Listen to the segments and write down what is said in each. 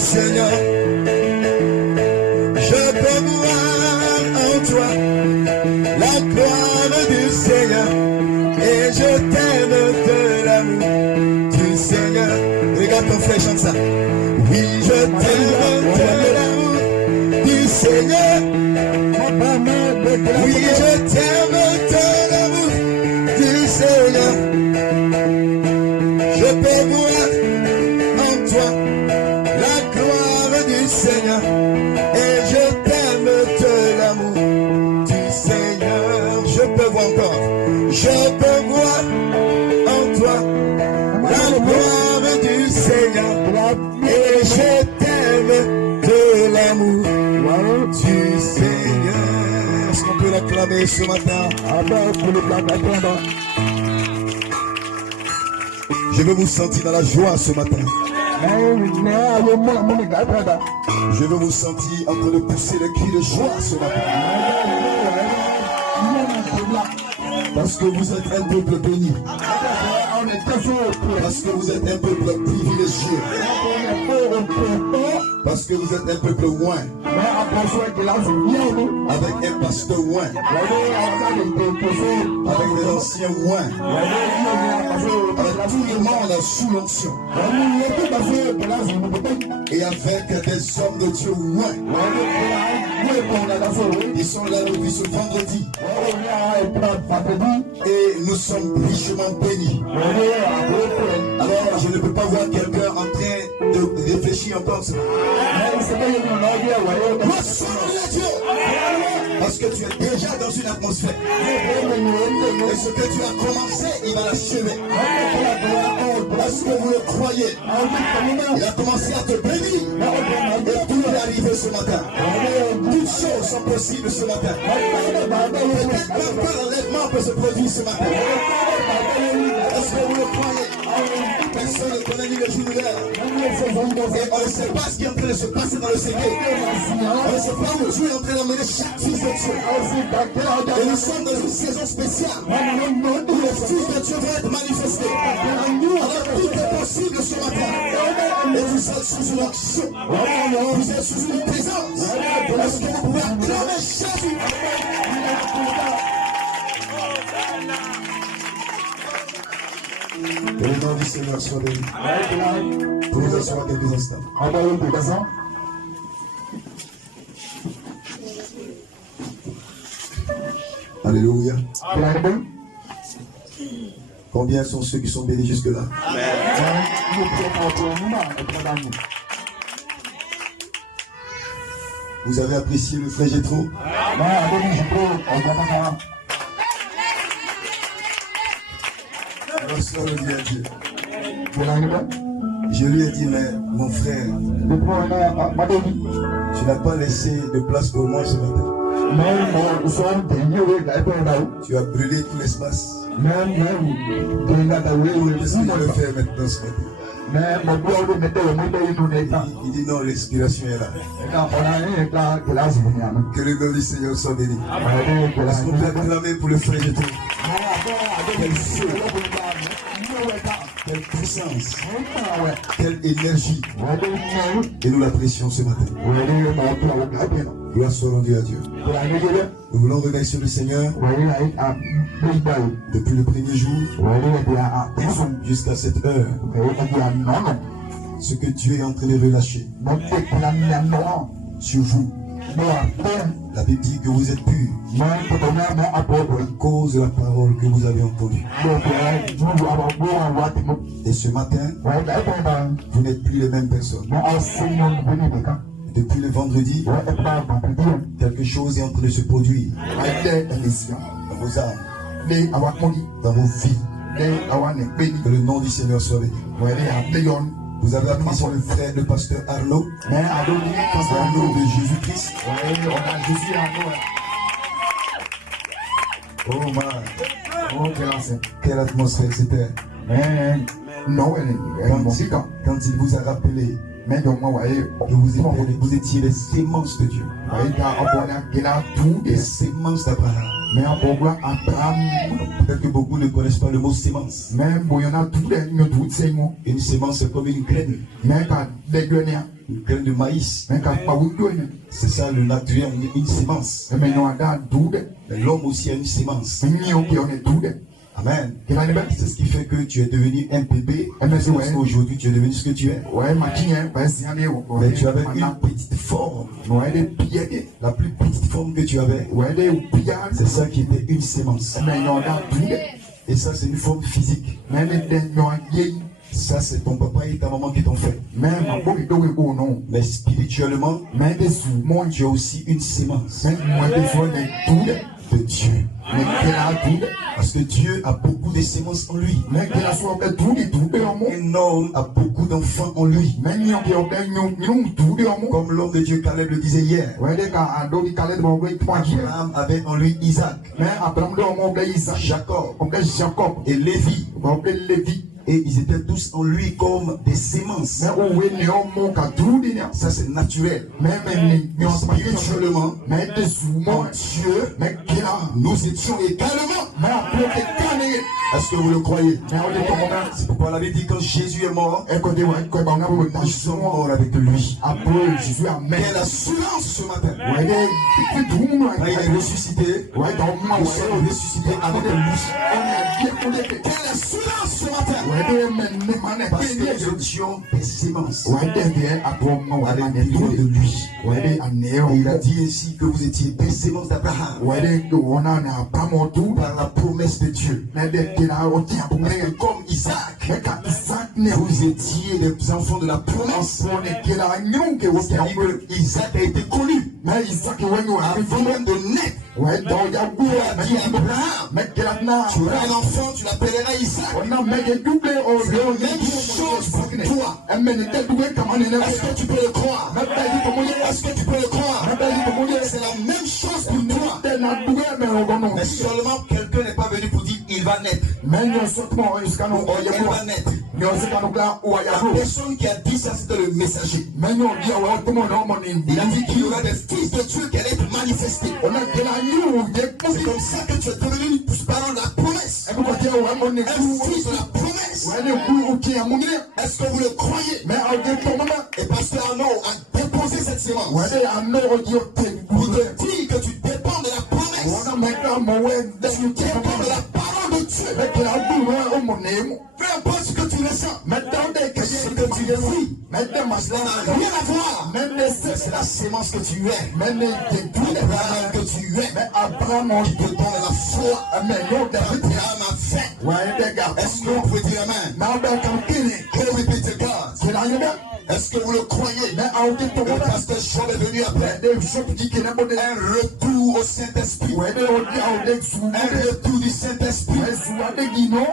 Seigneur. Je peux voir en toi la gloire du Seigneur. Et je t'aime de l'amour du Seigneur. Regarde ton frère, chante ça. Oui, je t'aime de l'amour du Seigneur. Oui, je t'aime de l'amour du Seigneur. Je peux voir en toi la gloire du Seigneur. Et je t'aime de l'amour du Seigneur. Je peux voir encore. Je peux voir en toi la gloire du Seigneur. Et je t'aime de l'amour du Seigneur. Est-ce qu'on peut l'acclamer ce matin? Je veux vous sentir dans la joie ce matin. Je veux vous sentir en train de pousser les cris de joie ce matin. Parce que vous êtes un peuple béni. Parce que vous êtes un peuple privilégié. Parce que vous êtes un peuple loin. Avec un pasteur loin. Avec des anciens loin. Avec tout le monde sous l'onction. Et avec des hommes de Dieu loin. Ils sont là depuis ce vendredi. Et nous sommes richement bénis. Alors je ne peux pas voir quelqu'un en train de réfléchir encore. Parce que tu es déjà dans une atmosphère. Et ce que tu as commencé, il va l'achever. Parce que vous le croyez. Il a commencé à te bénir. Et tout est arrivé ce matin. Toutes choses sont possibles ce matin. Peut-être même que l'enlèvement peut se produire ce matin. Est-ce que vous le croyez? Personne ne connaît ni le jour ni l'heure. Et on ne sait pas ce qui est en train de se passer dans le Seigneur. On ne sait pas où Dieu est en train d'emmener chaque fils de Dieu. Et nous sommes dans une saison spéciale où le Fils de Dieu va être manifesté. Alors tout est possible ce matin. Et vous êtes sous une action. Vous êtes sous une présence. Est-ce que vous pouvez acclamer Jésus? Que le nom du Seigneur soit béni. Pour nous asseoir quelques instants. Alléluia. Combien sont ceux qui sont bénis jusque-là? Vous avez apprécié le frère Jétro? Je lui ai dit, mais mon frère, tu n'as pas laissé de place pour moi ce matin. Tu as brûlé tout l'espace. Qu'est-ce que je vais faire maintenant ce matin? Il dit non, l'expiration est là. Que le nom du Seigneur soit béni. Est-ce qu'on peut acclamer pour le frère Jétro? Quel feu, quelle puissance, quelle énergie. Et nous l'apprécions ce matin. Gloire soit rendue à Dieu. Nous voulons remercier le Seigneur depuis le premier jour jusqu'à cette heure. Ce que Dieu est en train de relâcher sur vous. La Bible dit que vous êtes purs à cause de la parole que vous avez entendue. Et ce matin, vous n'êtes plus les mêmes personnes. Depuis le vendredi, quelque chose est en train de se produire dans vos âmes, dans vos vies. Que le nom du Seigneur soit béni. Vous avez appris sur le frère de pasteur Arnaud, Arnaud de Jésus-Christ. Oh man, quelle atmosphère c'était. Quand il vous a rappelé que vous étiez les sémences de Dieu, les sémences d'Abraham. Peut-être que beaucoup ne connaissent pas le mot sémence. Une sémence c'est comme une graine. Une graine de maïs. C'est ça le naturel, une sémence. Mais l'homme aussi a une sémence. Amen. C'est ce qui fait que tu es devenu un bébé. Aujourd'hui, tu es devenu ce que tu es. Mais tu avais une petite forme. La plus petite forme que tu avais. C'est ça qui était une sémence. Et ça, c'est une forme physique. Ça, c'est ton papa et ta maman qui t'ont fait. Mais spirituellement, tu as aussi une sémence de Dieu. Parce que Dieu a beaucoup de sémences en lui. Un homme a beaucoup d'enfants en lui. Comme l'homme de Dieu Caleb le disait hier. Abraham avait en lui Isaac, Jacob et Lévi. Et ils étaient tous en lui comme des sémences. Ça c'est naturel. Mais spirituellement, en Dieu, nous étions également. Est-ce que vous le croyez? C'est pourquoi on avait dit quand Jésus est mort, nous sommes morts avec lui. Quelle assurance ce matin. Quand il est ressuscité, nous sommes ressuscités avec lui. Quelle assurance ce matin. Parce que nous étions des sémences avec de lui. Et il a dit ainsi que vous étiez des sémences d'Abraham par la promesse de Dieu. Comme Isaac, vous étiez des enfants de la promesse. C'est-à-dire que Isaac a été connu avant même de naître. Il a dit à Abraham, tu auras un enfant, tu l'appelleras Isaac. C'est la même chose pour toi. Est-ce que tu peux le croire? Est-ce que tu peux le croire? C'est la même chose pour toi. Mais seulement quelqu'un n'est pas venu pour dire il va naître. Il va naître. La personne qui a dit ça, c'était le messager. Il a dit qu'il y aura des fils de Dieu qui allaient être manifestés. C'est comme ça que tu es devenu une parole de la promesse. Un fils de la promesse. Est-ce que vous le croyez? Et pasteur Arnaud a déposé cette sémence pour te dire que tu dépends de la promesse. Tu dépends de la parole de Dieu. Peu importe ce que tu ressens, ce que tu vis, cela n'a rien à voir. C'est la sémence que tu es. L'Abraham que tu es. Qui te donne la foi. Abraham a fait. Est-ce que vous pouvez dire amen? Glory be to God. Est-ce que vous le croyez? Le pasteur Job est venu après. Un retour au Saint-Esprit. Un retour du Saint-Esprit.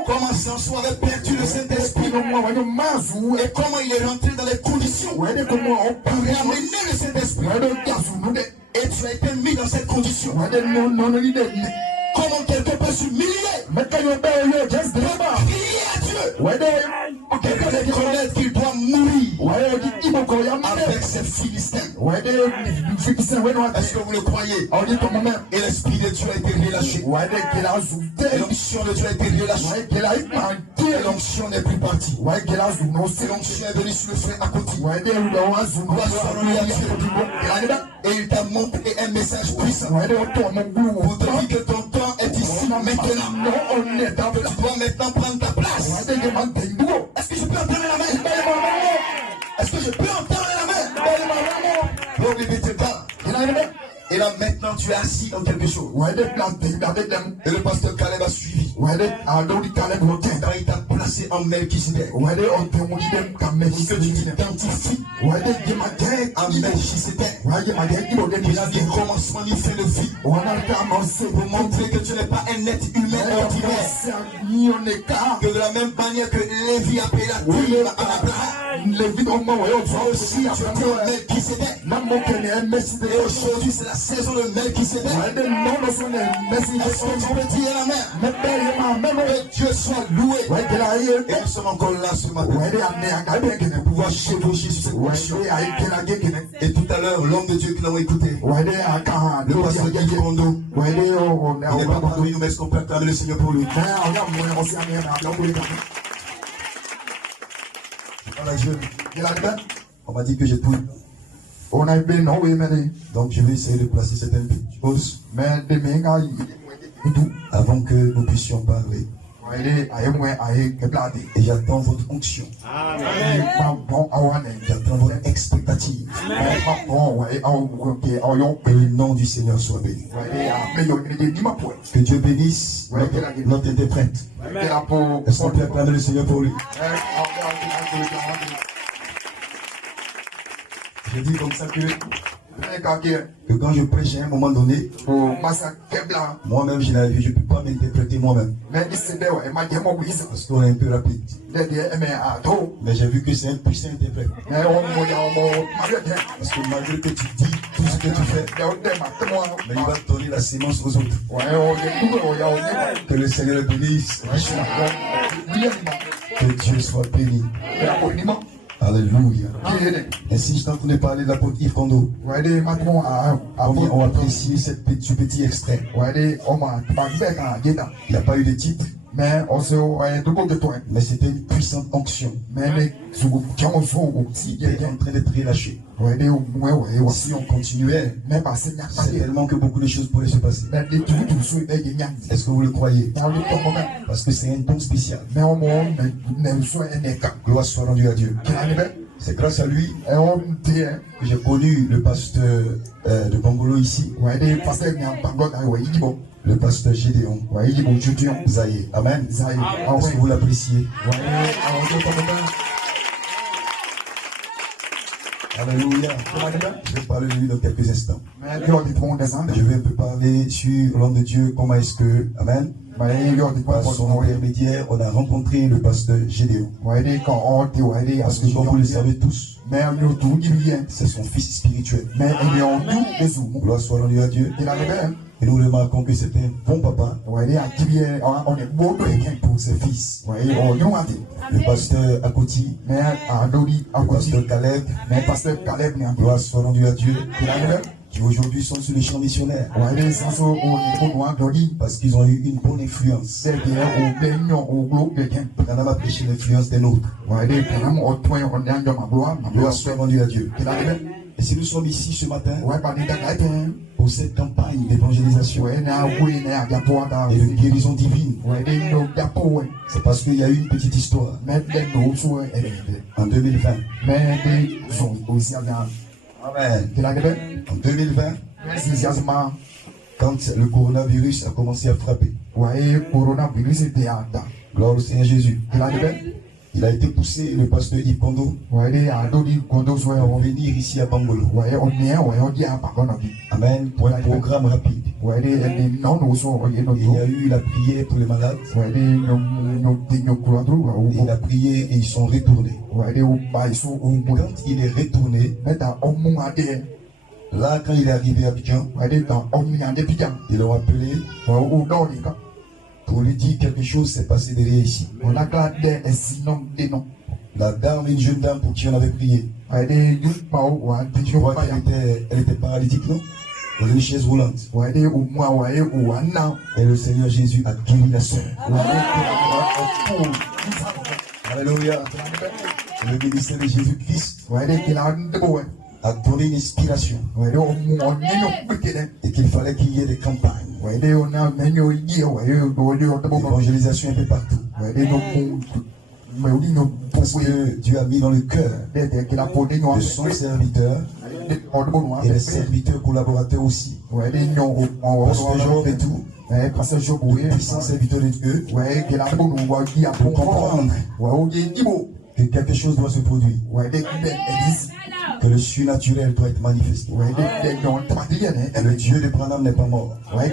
Comment Samson avait perdu le Saint-Esprit. Et comment il est rentré dans les conditions pour ramener le Saint-Esprit. Et tu as été mis dans cette condition. Comment quelqu'un peut s'humilier? Crier à Dieu. Quelqu'un peut reconnaître qu'il doit mourir avec ses Philistins. Est-ce que vous le croyez? Et l'Esprit de Dieu a été relâché. Et l'onction de Dieu a été relâchée. Et l'onction n'est plus partie. Et l'onction est venue sur le frère à côté. Et il t'a montré un message puissant pour te dire que ton temps est ici maintenant. Tu dois maintenant prendre ta place. Est-ce que je peux entendre la main? Est-ce que je peux entendre la main? Glory be to God. Et là maintenant tu es assis dans quelque chose. Et le pasteur Caleb a suivi. Quand il t'a placé en Melchisedec. Est-ce que tu t'identifies à Melchisedec? Il a dit commencement ni fin de vie. Pour montrer que tu n'es pas un être humain ordinaire. Que de la même manière que Lévi a payé la dîme à Abraham. Toi aussi tu es un Melchisedec. Et aujourd'hui c'est la saison de Melchisedec. Est-ce que tu peux dire amen? Que Dieu soit loué. Et nous sommes encore là ce matin pour pouvoir chevaucher sur cette mission. Et tout à l'heure, l'homme de Dieu que nous avons écouté, le pasteur Guy Kondo, il n'est pas parmi nous, mais est-ce qu'on peut acclamer le Seigneur pour lui? Voilà, On m'a dit que j'ai tout. Donc je vais essayer de placer certaines petites choses avant que nous puissions parler. Et j'attends votre onction. J'attends votre expectative. Que le nom du Seigneur soit béni. Que Dieu bénisse notre interprète. Est-ce qu'on peut acclamer le Seigneur pour lui? Je dis comme ça que quand je prêche à un moment donné, moi-même je ne peux pas m'interpréter moi-même. Parce qu'on est un peu rapide. Mais j'ai vu que c'est un puissant interprète. Parce que malgré que tu dis tout ce que tu fais, mais il va donner la sémence aux autres. Que le Seigneur bénisse. Que Dieu soit béni. Alléluia. Ainsi, je t'entendais parler de l'apôtre Yves Kondo. Combien ont apprécié ce petit extrait. Il n'y a pas eu de titre. Mais c'était une puissante onction. Qui était en train d'être relâché. Si on continuait, c'est tellement que beaucoup de choses pourraient se passer. Est-ce que vous le croyez? Parce que c'est un don spécial. Gloire soit rendue à Dieu. C'est grâce à lui que j'ai connu le pasteur de Bangolo ici. Le pasteur Gédéon Zahé. Amen. Est-ce que vous l'appréciez? Alléluia. Je vais parler de lui dans quelques instants. Je vais un peu parler sur l'homme de Dieu. Comment est-ce que, amen, par son intermédiaire, on a rencontré le pasteur Gédéon. Parce que comme vous le savez tous, c'est son fils spirituel. Gloire soit rendue à Dieu. Et nous remarquons que c'est un bon papa pour ses fils. Le pasteur Akoti, le pasteur Caleb, gloire soit rendue à Dieu, qui aujourd'hui sont sur les champs missionnaires. Parce qu'ils ont eu une bonne influence. Branham a prêché l'influence des nôtres. Gloire soit rendue à Dieu. Et si nous sommes ici ce matin pour cette campagne d'évangélisation et de guérison divine, c'est parce qu'il y a eu une petite histoire. En 2020, Amen. En 2020, quand le coronavirus a commencé à frapper, gloire au Seigneur Jésus, il a été poussé, le pasteur Yves Kondo, pour venir ici à Bangolo. Amen. Pour un programme rapide. Et il y a eu la prière pour les malades. Et il a prié et ils sont retournés. Quand il est retourné, là, quand il est arrivé à Abidjan, ils l'ont appelé pour lui dire quelque chose s'est passé derrière ici. La dame, une jeune dame pour qui on avait prié. Je crois qu'elle était paralytique, non? Dans une chaise roulante. Et le Seigneur Jésus a guéri la soeur. Alléluia. Le ministère de Jésus-Christ a donné une inspiration. Et qu'il fallait qu'il y ait des campagnes. L'évangélisation un peu partout. Parce que Dieu a mis dans le cœur de son serviteur et les serviteurs collaborateurs aussi. Pasteur Job et tout, les puissants serviteurs de Dieu, pour comprendre que quelque chose doit se produire. Que le surnaturel doit être manifesté. Et le Dieu de Branham n'est pas mort. La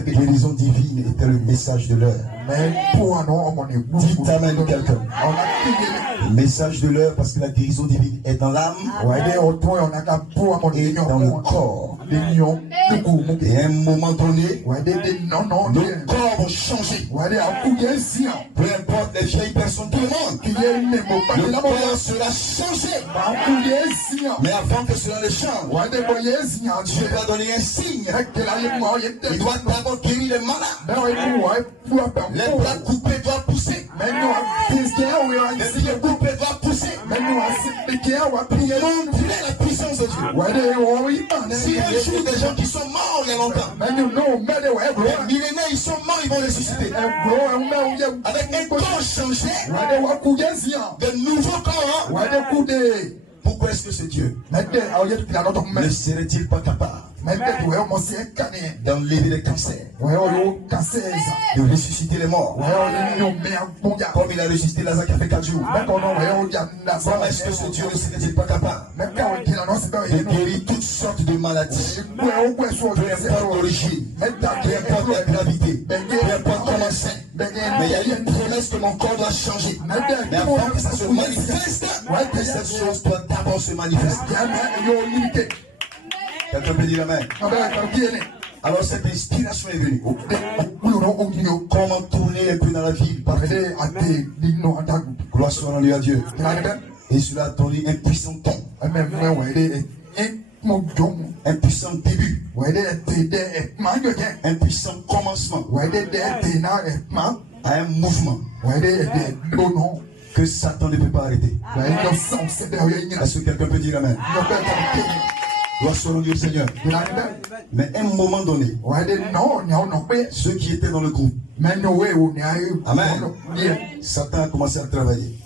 guérison divine était le message de l'heure. Dites amen de quelqu'un. Le message de l'heure parce que la guérison divine est dans l'âme et dans le corps. Et à un moment donné, nos corps vont changer. Peu importe les vieilles personnes du monde, le corps sera changé. Mais avant que cela ne change, Dieu va donner un signe. Il doit d'abord guérir les malades. Les bras coupés doivent pousser. Les pieds coupés doivent pousser. montrer la puissance de Dieu. Si un jour des gens qui sont morts il y a longtemps, des millénaires ils sont morts, ils vont ressusciter. Avec un corps changé, de nouveaux corps. Pourquoi est-ce que c'est Dieu ne serait-il pas capable d'enlever les cancers, de ressusciter les morts, comme il a ressuscité Lazare qui a fait 4 jours? Comment est-ce que ce Dieu ne serait-il pas capable de guérir toutes sortes de maladies, peu importe l'origine, peu importe la gravité, peu importe comment c'est? Mais il y a une promesse que mon corps doit changer. Mais avant que ça se manifeste, cette chose doit d'abord se manifester. Quelqu'un peut dire amen. Alors cette inspiration est venue. Comment tourner un peu dans la ville? Gloire soit rendue à Dieu. Et cela a donné un puissant ton. Un puissant début. Un puissant commencement. À un mouvement que Satan ne peut pas arrêter. Est-ce que quelqu'un peut dire amen? Gloire soit rendue au Seigneur. Mais à un moment donné, ceux qui étaient dans le groupe, amen, Satan a commencé à travailler.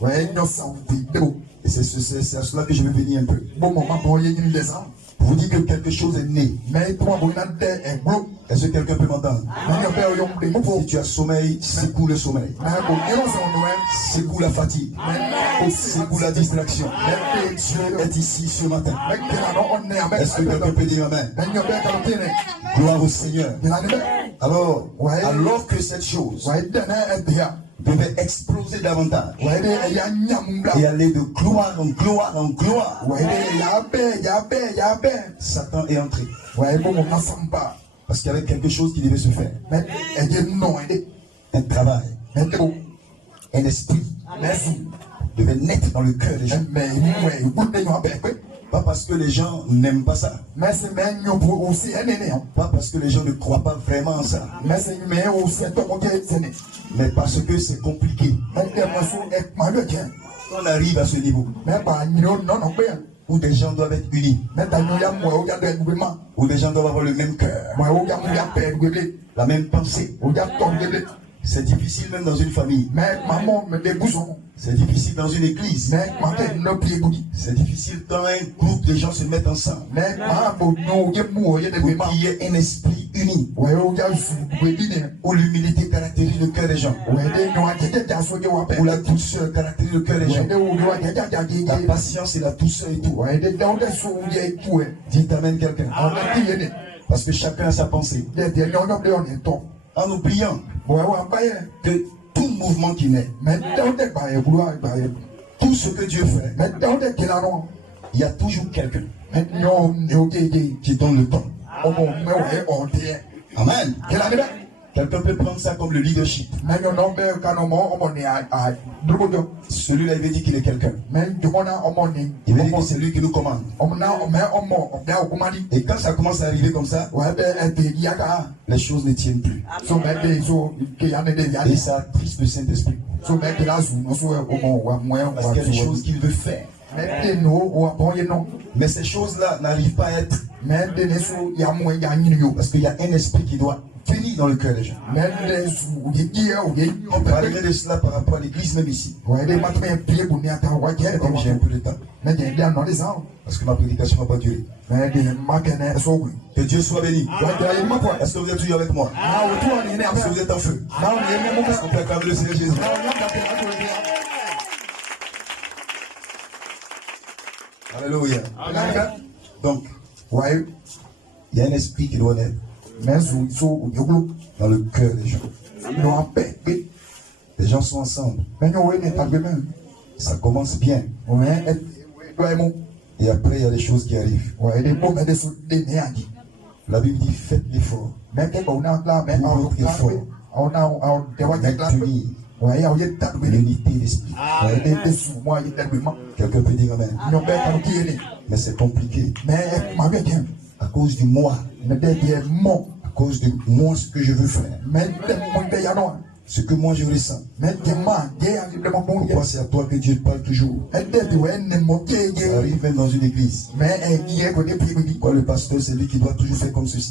Et c'est à cela que je vais venir un peu. Vous dites que quelque chose est né. Est-ce que quelqu'un peut m'entendre? Si tu as sommeil, secoue le sommeil. Secoue la fatigue. Secoue la distraction. Dieu est ici ce matin. Est-ce que quelqu'un peut dire amen? Gloire au Seigneur. Alors que cette chose devait exploser davantage et aller de gloire en gloire en gloire, Satan est entré. Parce qu'il y avait quelque chose qui devait se faire. Un travail, un esprit devait naître dans le cœur des gens. Pas parce que les gens n'aiment pas ça. Pas parce que les gens ne croient pas vraiment en ça. Mais parce que c'est compliqué. On arrive à ce niveau où des gens doivent être unis, où des gens doivent avoir le même cœur, la même pensée. C'est difficile même dans une famille. C'est difficile dans une église. C'est difficile quand un groupe de gens se mettent ensemble pour qu'il y ait un esprit uni, où l'humilité caractérise le cœur des gens, où la douceur caractérise le cœur des gens, la patience et la douceur et tout. Dites amen quelqu'un. Parce que chacun a sa pensée. En oubliant que tout mouvement qui naît, tout ce que Dieu fait, il y a toujours quelqu'un qui donne le temps. Amen. Quelqu'un peut prendre ça comme le leadership. Celui-là, il veut dire qu'il est quelqu'un. Il veut dire que c'est lui qui nous commande. Et quand ça commence à arriver comme ça, les choses ne tiennent plus. Et ça attriste le Saint-Esprit. Parce qu'il y a des choses qu'il veut faire. Mais ces choses-là n'arrivent pas à être. Parce qu'il y a un esprit qui doit venir dans le cœur des gens. On parlerait de cela par rapport à l'église même ici. Comme j'ai un peu de temps. Parce que ma prédication ne va pas durer. Que Dieu soit béni. Est-ce que vous êtes toujours avec moi? Est-ce que vous êtes en feu? Est-ce qu'on peut acclamer le Seigneur Jésus? Alléluia. Donc, il y a un esprit qui doit naître dans le cœur des gens. Les gens sont ensemble. Ça commence bien. Et après, il y a des choses qui arrivent. La Bible dit faites l'effort. L'unité d'esprit. Quelqu'un peut dire amen. Mais c'est compliqué. À cause du moi. À cause de moi ce que je veux faire. Ce que moi je ressens. Pourquoi c'est à toi que Dieu te parle toujours? Ça arrive même dans une église. Pourquoi le pasteur c'est lui qui doit toujours faire comme ceci?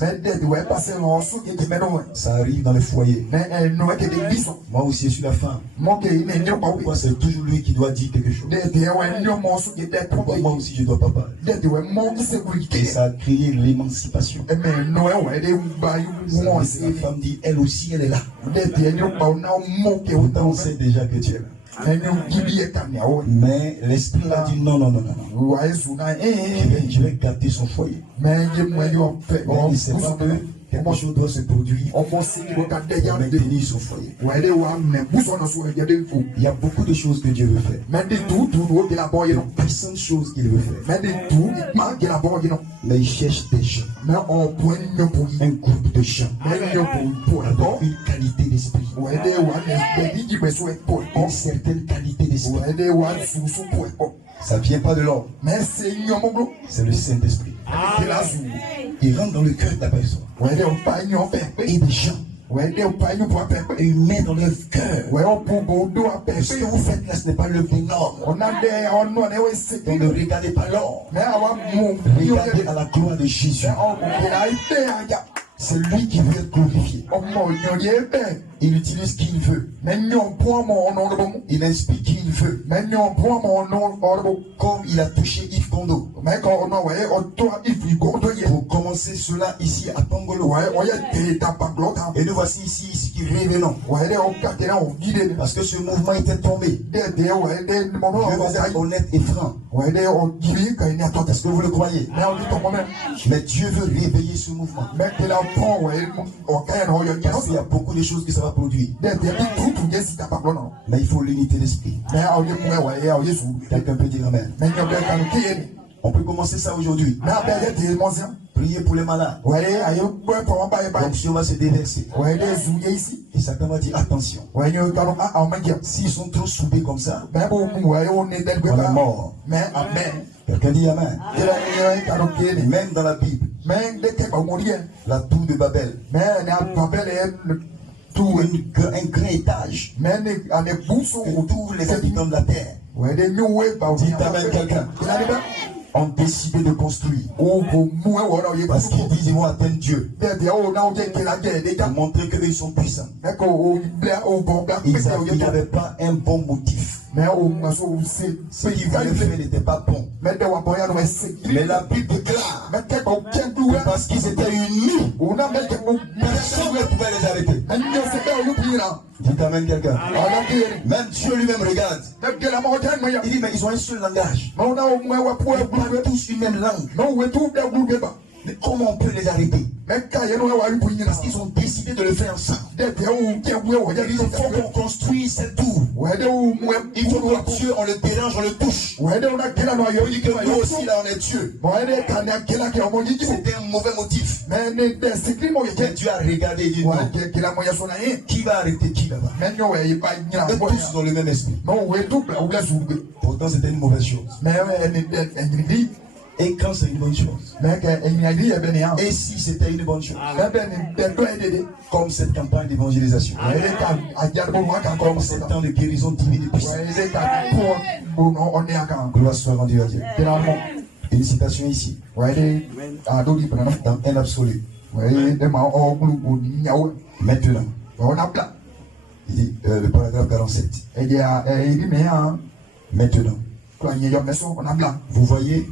Ça arrive dans les foyers. Moi aussi je suis la femme. Pourquoi c'est toujours lui qui doit dire quelque chose? Pourquoi moi aussi je ne dois pas parler? Et ça a créé l'émancipation. La femme dit, elle aussi elle est là. Pourtant on sait déjà que tu es là. Mais l'esprit a dit non, non, non, non. Je vais gâter son foyer. Mais il sait pas que quelque chose doit se produire pour maintenir son foyer. Il y a beaucoup de choses que Dieu veut faire. De puissantes choses qu'il veut faire. Mais il cherche des gens. Un groupe de gens. Avec une qualité d'esprit. Une certaine qualité d'esprit. Ça ne vient pas de l'homme. C'est le Saint-Esprit. Il rentre dans le cœur de la personne. Et des gens. Et il met dans leur cœur. Ce que vous faites là, ce n'est pas l'œuvre des hommes. Donc ne regardez pas l'homme. Regardez à la gloire de Jésus. C'est lui qui veut être glorifié. Il utilise qui il veut. Il inspire qui il veut. Comme il a touché Yves Kondo. Pour commencer cela ici à Pangolo. Et nous voici ici qui révélons. Parce que ce mouvement était tombé. Je vais être honnête et franc. Est-ce que vous le croyez? Mais Dieu veut réveiller ce mouvement. Parce qu'il y a beaucoup de choses qui ça va produire. Mais il faut l'unité d'esprit. Quelqu'un peut dire amen. On peut commencer ça aujourd'hui. Prier pour les malades. L'onction va se déverser. Et Satan va dire attention. S'ils sont trop soudés comme ça, on est mort. Quelqu'un dit amen. Même dans la Bible, la tour de Babel, un grand étage, pour tous les habitants de la terre. Dites amen quelqu'un. Ont décidé de construire. Parce qu'ils disent ils vont atteindre Dieu. Pour montrer qu'ils sont puissants. Il n'y avait pas un bon motif. Ce qu'ils voulaient faire n'était pas bon. Mais la Bible déclare que parce qu'ils étaient unis, personne ne pouvait les arrêter. Dites amen quelqu'un. Même Dieu lui-même regarde. Il dit mais ils ont un seul langage. Ils parlent tous une même langue. Mais comment on peut les arrêter? Parce qu'ils ont décidé de le faire ensemble. Il faut qu'on construise cette tour. Il faut que Dieu, on le dérange, on le touche. Il dit que nous aussi là on est Dieu. C'était un mauvais motif. Mais Dieu a regardé et dit non. Qui va arrêter qui là-bas? Et tous dans le même esprit. Pourtant c'était une mauvaise chose. Et quand c'est une bonne chose? Et si c'était une bonne chose? Comme cette campagne d'évangélisation, comme ce temps de guérison divine et puissante. Gloire soit rendue à Dieu. Une citation ici, dans un absolu. Maintenant, il dit le paragraphe 47. Maintenant, vous voyez,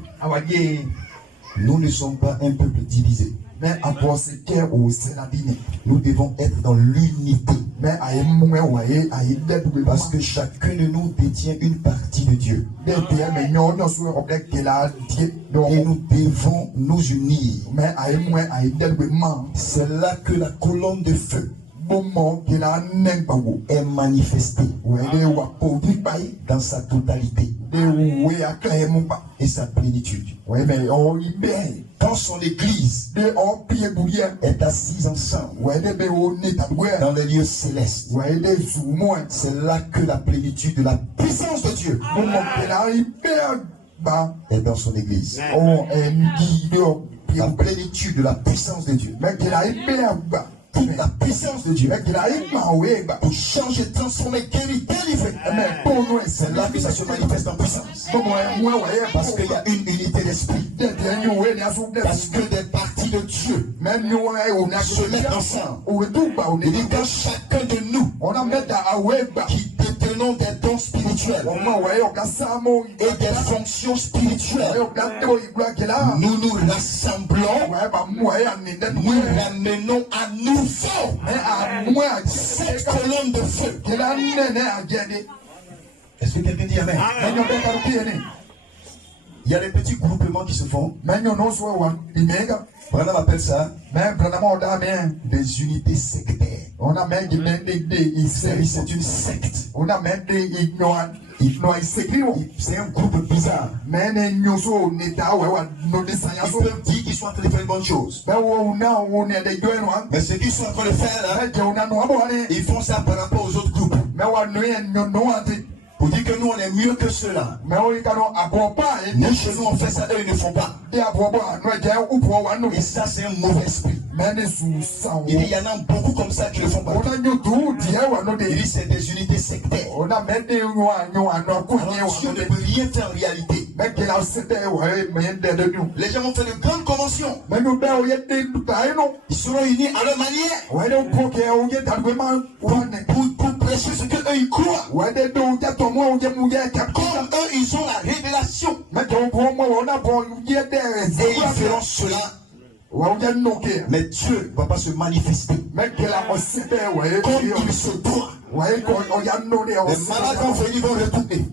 nous ne sommes pas un peuple divisé. Nous devons être dans l'unité. Parce que chacun de nous détient une partie de Dieu. Et nous devons nous unir. C'est là que la colonne de feu est manifestée dans sa totalité et sa plénitude. Quand son église est assise ensemble dans les lieux célestes, c'est là que la plénitude de la puissance de Dieu est dans son église. La plénitude de la puissance de Dieu toute la puissance de Dieu pour changer, transformer, guérir, délivrer. C'est là que ça se manifeste en puissance. Parce qu'il y a une unité d'esprit. Parce que des parties de Dieu se mettent ensemble. Il dit que chacun de nous qui détenons des dons spirituels et des fonctions spirituelles, nous nous rassemblons, nous ramenons à nouveau cette colonne de feu. Est-ce que quelqu'un dit amen? Il y a des petits groupements qui se font. Branham appelle ça des unités sectaires. C'est une secte. C'est un groupe bizarre. Ils peuvent dire qu'ils sont en train de faire une bonne chose. Mais ce qu'ils sont en train de faire là, ils font ça par rapport aux autres groupes. Pour dire que nous on est mieux que ceux-là. Nous chez nous on fait ça, eux ils ne font pas. Et ça c'est un mauvais esprit. Il y en a beaucoup comme ça qui ne font pas. Il dit c'est des unités sectaires. Alors Dieu ne peut rien faire en réalité. Les gens vont faire de grandes conventions. Ils seront unis à leur manière pour prêcher ce qu'eux ils croient. Comme eux ils ont la révélation. Et ils feront cela. Mais Dieu ne va pas se manifester comme il se doit. Les malades vont venir, vont retourner.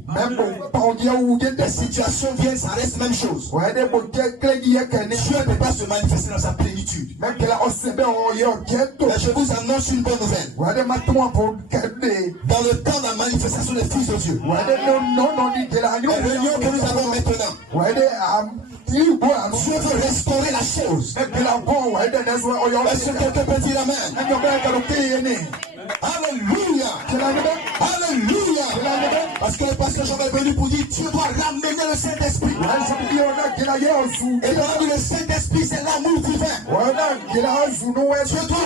Les situations viennent, ça reste la même chose. Dieu ne peut pas se manifester dans sa plénitude. Mais je vous annonce une bonne nouvelle. Dans le temps de la manifestation des fils de Dieu, les réunions que nous avons maintenant, Dieu veut restaurer la chose. Est-ce que quelqu'un peut dire amen? Alléluia. Alléluia. Parce que le pasteur Jean est venu pour dire Dieu doit ramener le Saint-Esprit. Et dans le Saint-Esprit c'est l'amour divin. Dieu doit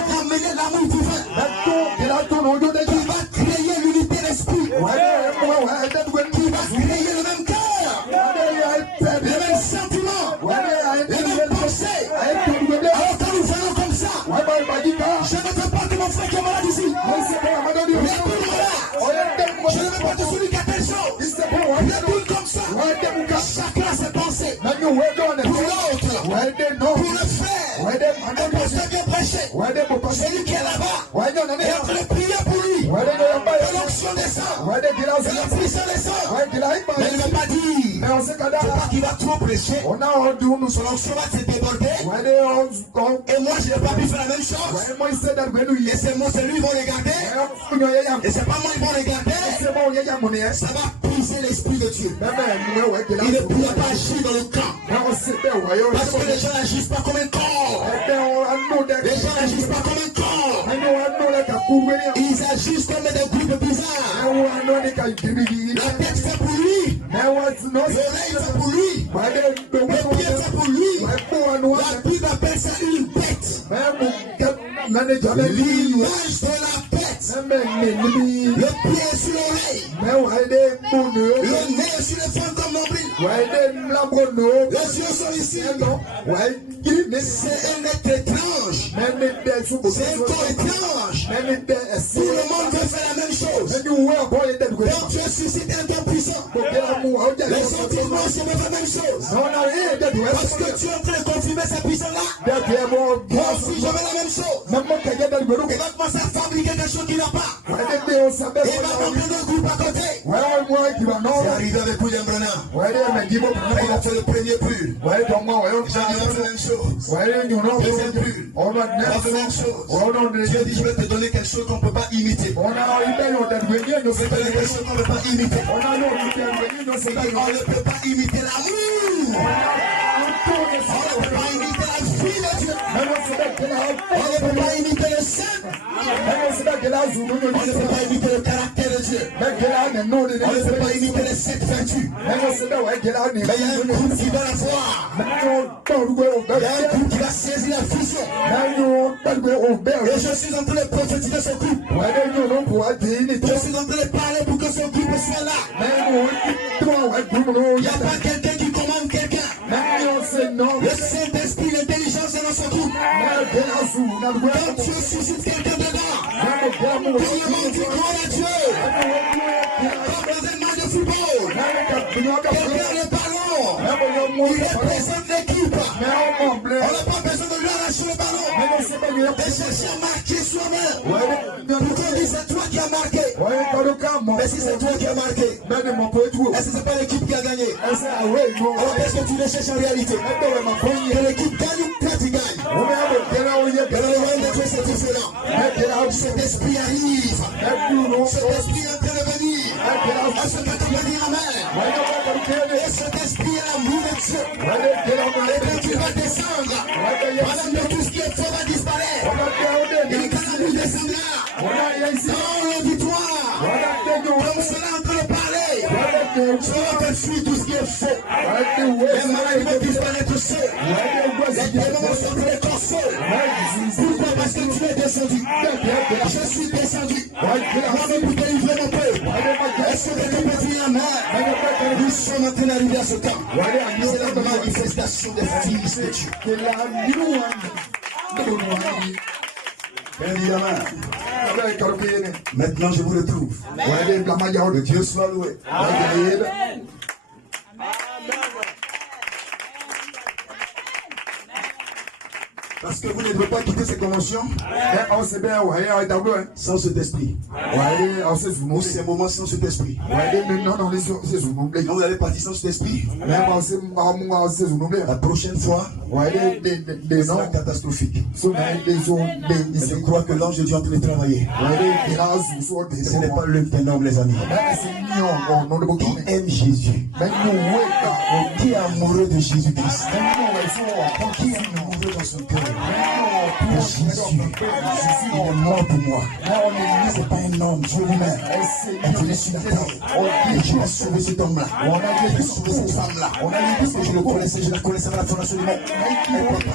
ramener l'amour divin. Qui va créer l'unité d'esprit. Qui va créer le même cœur. Les mêmes sentiments. Les mêmes pensées. Alors quand nous faisons comme ça, je ne veux pas que mon frère qui est malade ici. Je ne veux pas que celui qui a telle chose. Retourne comme ça. Chacun a ses pensées. Pour l'autre. Pour le frère. Un pasteur bien prêché. Celui qui est là-bas. Et en train de prier pour lui. De l'onction descend. De la puissance descend. Mais il ne va pas dire. C'est pas qu'il va trop prêcher. Son onction va se déborder. Et moi je n'ai pas pu faire la même chose. Et c'est lui qui va regarder. Et c'est pas moi qui va regarder. Ça va briser l'esprit de Dieu. Il ne pourra pas agir dans le camp. Parce que les gens n'agissent pas comme un corps. Les gens n'agissent pas comme un corps. Ils agissent comme des groupes bizarres. La tête fait pour lui. L'oreille fait pour lui. Le pied fait pour lui. La Bible appelle ça une bête. L'image de la bête. Le pied sur l'oreille. Le nez sur le fantôme nombril. Les yeux sont ici. C'est un être étrange. C'est un corps étrange. Tout le monde veut faire la même chose. Quand Dieu suscite un temps puissant, les sentiments se mettent la même chose. Parce que tu es en train de confirmer cette puissance-là. Moi aussi je veux la même chose. Il va commencer à fabriquer quelque chose qui n'a pas. Et il va monter un groupe à côté. C'est arrivé avec William Branham. Il a fait le premier pull. Jean a fait la même chose. Deuxième pull. Il a fait la même chose. Dieu dit je vais te donner quelque chose qu'on ne peut pas imiter. C'est quelque chose qu'on ne peut pas imiter. On ne peut pas imiter l'amour. On ne peut pas imiter la vie de Dieu. On ne peut pas imiter le sang scène. On ne peut pas imiter le caractère de Dieu. On ne peut pas imiter les 7 vertus. Mais il y a un groupe qui va la voir. Il y a un groupe qui va saisir la vision. Et je suis en train de prophétiser ce groupe. Je suis en train de parler pour que ce groupe soit là. Il n'y a pas quelqu'un qui commande quelqu'un. Le Saint-Esprit, l'intelligence est dans son groupe. Quand Dieu suscite quelqu'un dedans, tout le monde dit gloire à Dieu. Comme dans un match de football, quelqu'un a le ballon, il représente l'équipe. On n'a pas besoin de lui arracher le ballon, de chercher à marquer soi-même. Pour qu'on dise c'est toi qui as marqué. Mais si c'est toi qui as marqué, est-ce que c'est pas l'équipe qui a gagné? Alors qu'est-ce que tu le cherches en réalité? Que l'équipe gagne ou que tu gagnes? Que le royaume de Dieu c'est différent. Cet esprit arrive. Cet esprit est en train de venir. Est-ce que tu peux dire amen? Et cet esprit est l'amour de Dieu. Et quand tu vas descendre, pendant que tout ce qui est fort va disparaître. Et quand la nuit descendra, dans l'auditoire, comme cela en train de parler, tu vas faire fuir tout ce qui est faux. Les malades vont disparaître seuls. Les démons vont sortir de ton sol. Pourquoi? Parce que tu es descendu. Je suis descendu. Moi-même pour délivrer mon peuple. Est-ce que tu peux dire amen? Nous sommes en train d'arriver à ce temps. C'est la manifestation des fils de Dieu. Bien dit amen. Maintenant je vous retrouve. Que Dieu soit loué. Amen. Parce que vous ne devez pas quitter ces conventions sans cet esprit. Ou ces moments sans cet esprit. Quand vous allez partir sans cet esprit, la prochaine fois, c'est sera catastrophique. Je crois que l'ange de Dieu est en train de travailler. Ce n'est pas l'œuvre d'un homme, les amis. Qui aime Jésus, qui est amoureux de Jésus-Christ, qui est amoureux dans son cœur. Jésus, il est mort pour moi. C'est pas un homme, Dieu lui-même. Il venait sur la terre. Et Dieu a sauvé cet homme-là. Il a sauvé cette femme-là. Je le connaissais, je la connaissais à la fondation du monde.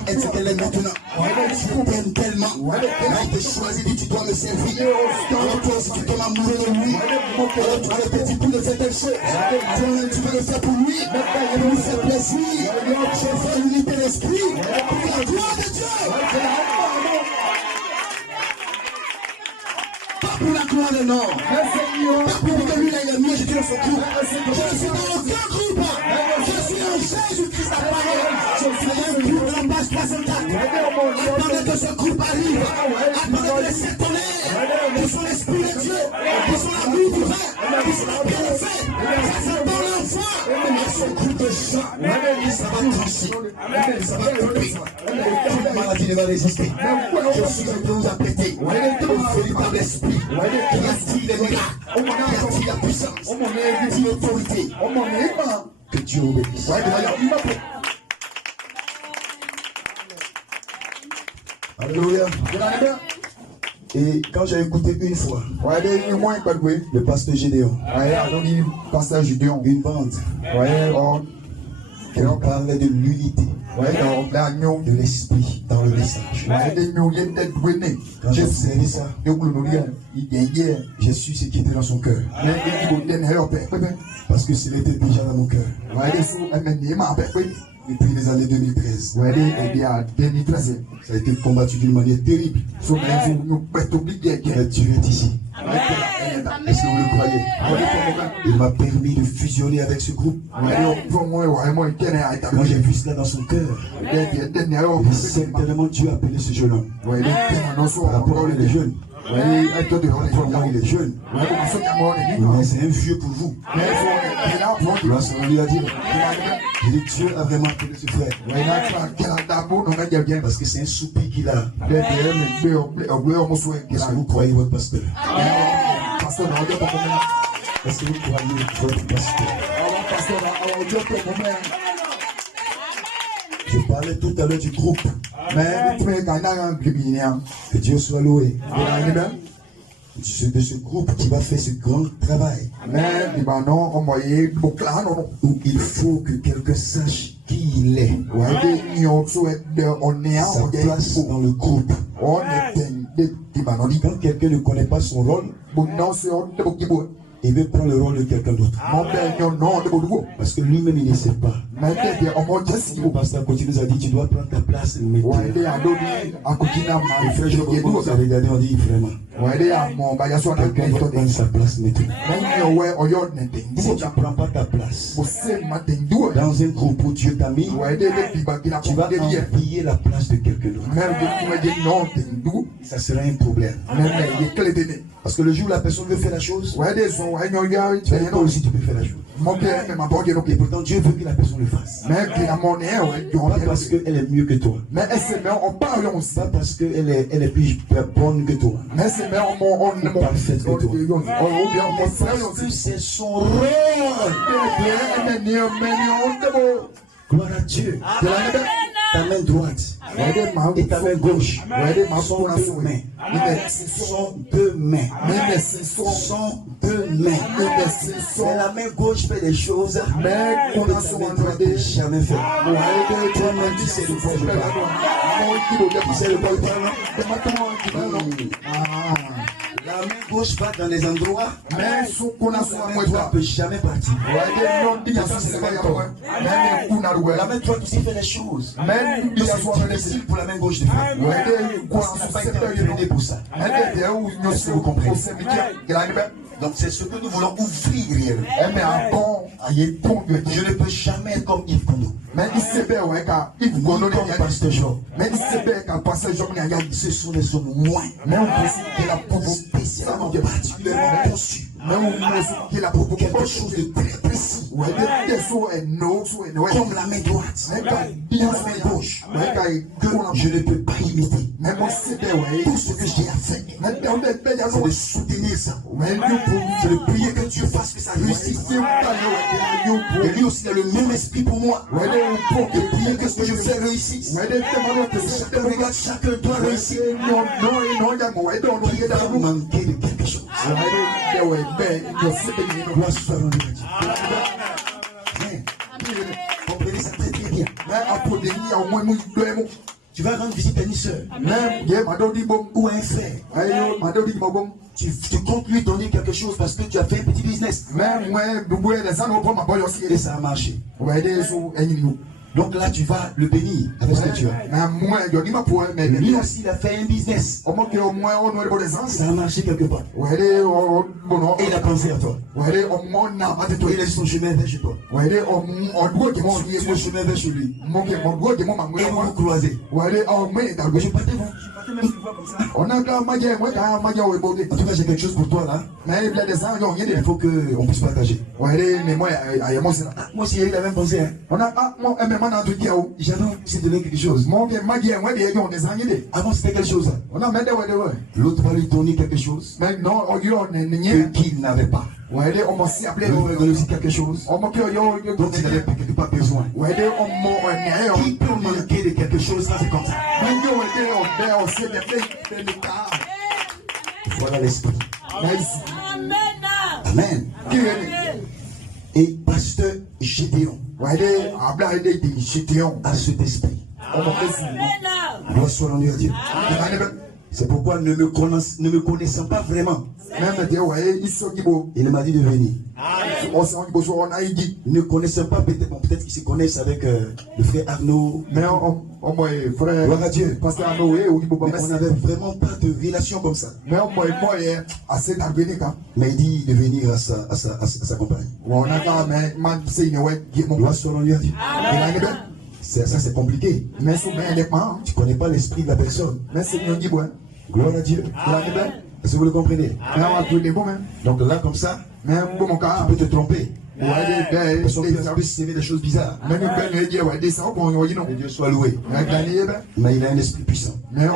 Elle était là maintenant. Dieu t'aime tellement. Il t'a choisi, dit tu dois me servir. Alors toi aussi tu tombes amoureux de lui. Alors toi le petit bout de faire telle chose. Tu veux le faire pour lui. Pour lui faire plaisir. Je veux l'unité d'esprit. Pour la gloire de Dieu. Pas pour la gloire de l'homme. Pas pour que lui il a mis, je suis dans son groupe. Je suis dans aucun groupe. Je suis en Jésus-Christ la parole. Je suis dans le groupe de la page 64. Attendez que ce groupe arrive. Attendez que les sept tonnerres, qui sont l'esprit de Dieu, qui sont l'amour du vrai, qui sont la paix de fait, qui sont dans l'enfant. Et ce groupe de gens, ça va trancher. Ça va couper. Toute maladie ne va résister. Je suis en train de vous apprêter au véritable esprit qui attire les miracles, qui attire la puissance, qui attire l'autorité. Que Dieu obéisse. Alléluia. Et quand j'ai écouté une fois le pasteur Gédéon, une bande qui parlait de l'unité, de l'esprit dans le message. Quand j'ai observé ça, j'ai su ce qui était dans son cœur. Parce que ce n'était déjà dans mon cœur. Depuis les années 2013. Ça a été combattu d'une manière terrible. Mais Dieu est ici. Est-ce que vous le croyez? Il m'a permis de fusionner avec ce groupe. Quand j'ai vu cela dans son cœur, certainement Dieu a appelé ce jeune homme. Par rapport à les jeunes. Moi, il est jeune. Mais c'est un vieux pour vous. Lorsqu'on lui a dit, Dieu a vraiment appelé ce frère. Parce que c'est un soupir qu'il a. Est-ce que vous croyez votre pasteur? Est-ce que vous croyez votre pasteur? Je parlais tout à l'heure du groupe. Que Dieu soit loué. De ce groupe qui va faire ce grand travail. Où il faut que quelqu'un sache qui il est. Sa place dans le groupe. Quand quelqu'un ne connaît pas son rôle, il veut prendre le rôle de quelqu'un d'autre. Parce que lui-même il ne sait pas. Le pasteur continue nous a dit tu dois prendre ta place et le mettre. Le frère Job nous a regardé, on dit vraiment. Quelqu'un doit prendre sa place maintenant. Si tu ne prends pas ta place dans un groupe où Dieu t'a mis, tu vas envier la place de quelqu'un d'autre. Ça sera un problème. Parce que le jour où la personne veut faire la chose, toi aussi tu peux faire la chose. Et pourtant Dieu veut que la personne le fasse. Pas parce qu'elle est mieux que toi. Pas parce qu'elle est plus bonne que toi. Plus parfaite que toi. Parce que c'est son rôle. Gloire à Dieu. Ta main droite et ta main gauche sont deux mains. Sont deux mains. Sont deux mains. Mais la main gauche fait des choses que ta main droite n'a jamais fait. Toi-même, tu sais de quoi je parle. Tu sais de quoi je parle. La main gauche va dans les endroits où la main droite ne peut jamais partir. La main droite aussi fait les choses. C'est difficile pour la main gauche de faire. Parce qu'il n'a pas été entraîné pour ça. Est-ce que vous comprenez? Donc c'est ce que nous voulons ouvrir. Je ne peux jamais être comme Yves Kondo. Ni comme Pasteur Job. Ce sont des hommes moins. Spécialement particulièrement conçus. Pour quelque chose de très précis. Comme la main droite. Ou la main gauche. Que je ne peux pas imiter. Tout ce que j'ai à faire, c'est de soutenir ça. C'est de prier que Dieu fasse que ça réussisse. Et lui aussi il a le même esprit pour moi. De prier que ce que je fais réussisse. Chacun regarde, chacun doit réussir. Il va manquer de quelque chose. Comprenez ça très très bien. Tu vas rendre visite à une soeur ou à un frère. Tu comptes lui donner quelque chose parce que tu as fait un petit business. Et ça a marché. Donc là, tu vas le bénir avec ce que tu as. Lui aussi, il a fait un business. Ça a marché quelque part. Et il a pensé à toi. Et il a son chemin vers chez toi. Son chemin vers chez lui. Et vous vous croisez. Je partais même une fois comme ça. En tout cas, j'ai quelque chose pour toi là. Il faut qu'on puisse partager. Moi aussi, il a même pensé. J'avais aussi donné quelque chose. Avant, c'était quelque chose. L'autre va lui donner quelque chose qu'il n'avait pas. Il va lui donner aussi quelque chose dont il n'avait quelque part besoin. Qui peut manquer de quelque chose, ça c'est comme ça. Voilà l'esprit. Amen. Et pasteur Gédéon a cet esprit. Gloire soit rendue à Dieu. C'est pourquoi ne me connaissant pas vraiment, il m'a dit de venir. Ne connaissant pas, peut-être qu'ils se connaissent avec le frère Arnaud. Gloire à Dieu. Mais on n'avait vraiment pas de relation comme ça. Mais il dit de venir à sa compagnie. Gloire soit rendue à Dieu. Ça c'est compliqué. Tu ne connais pas l'esprit de la personne. Gloire à Dieu. Est-ce que vous le comprenez? Donc là comme ça, tu peux te tromper. Parce qu'on peut s'aimer des choses bizarres. Que Dieu soit loué. Mais il a un esprit puissant. Un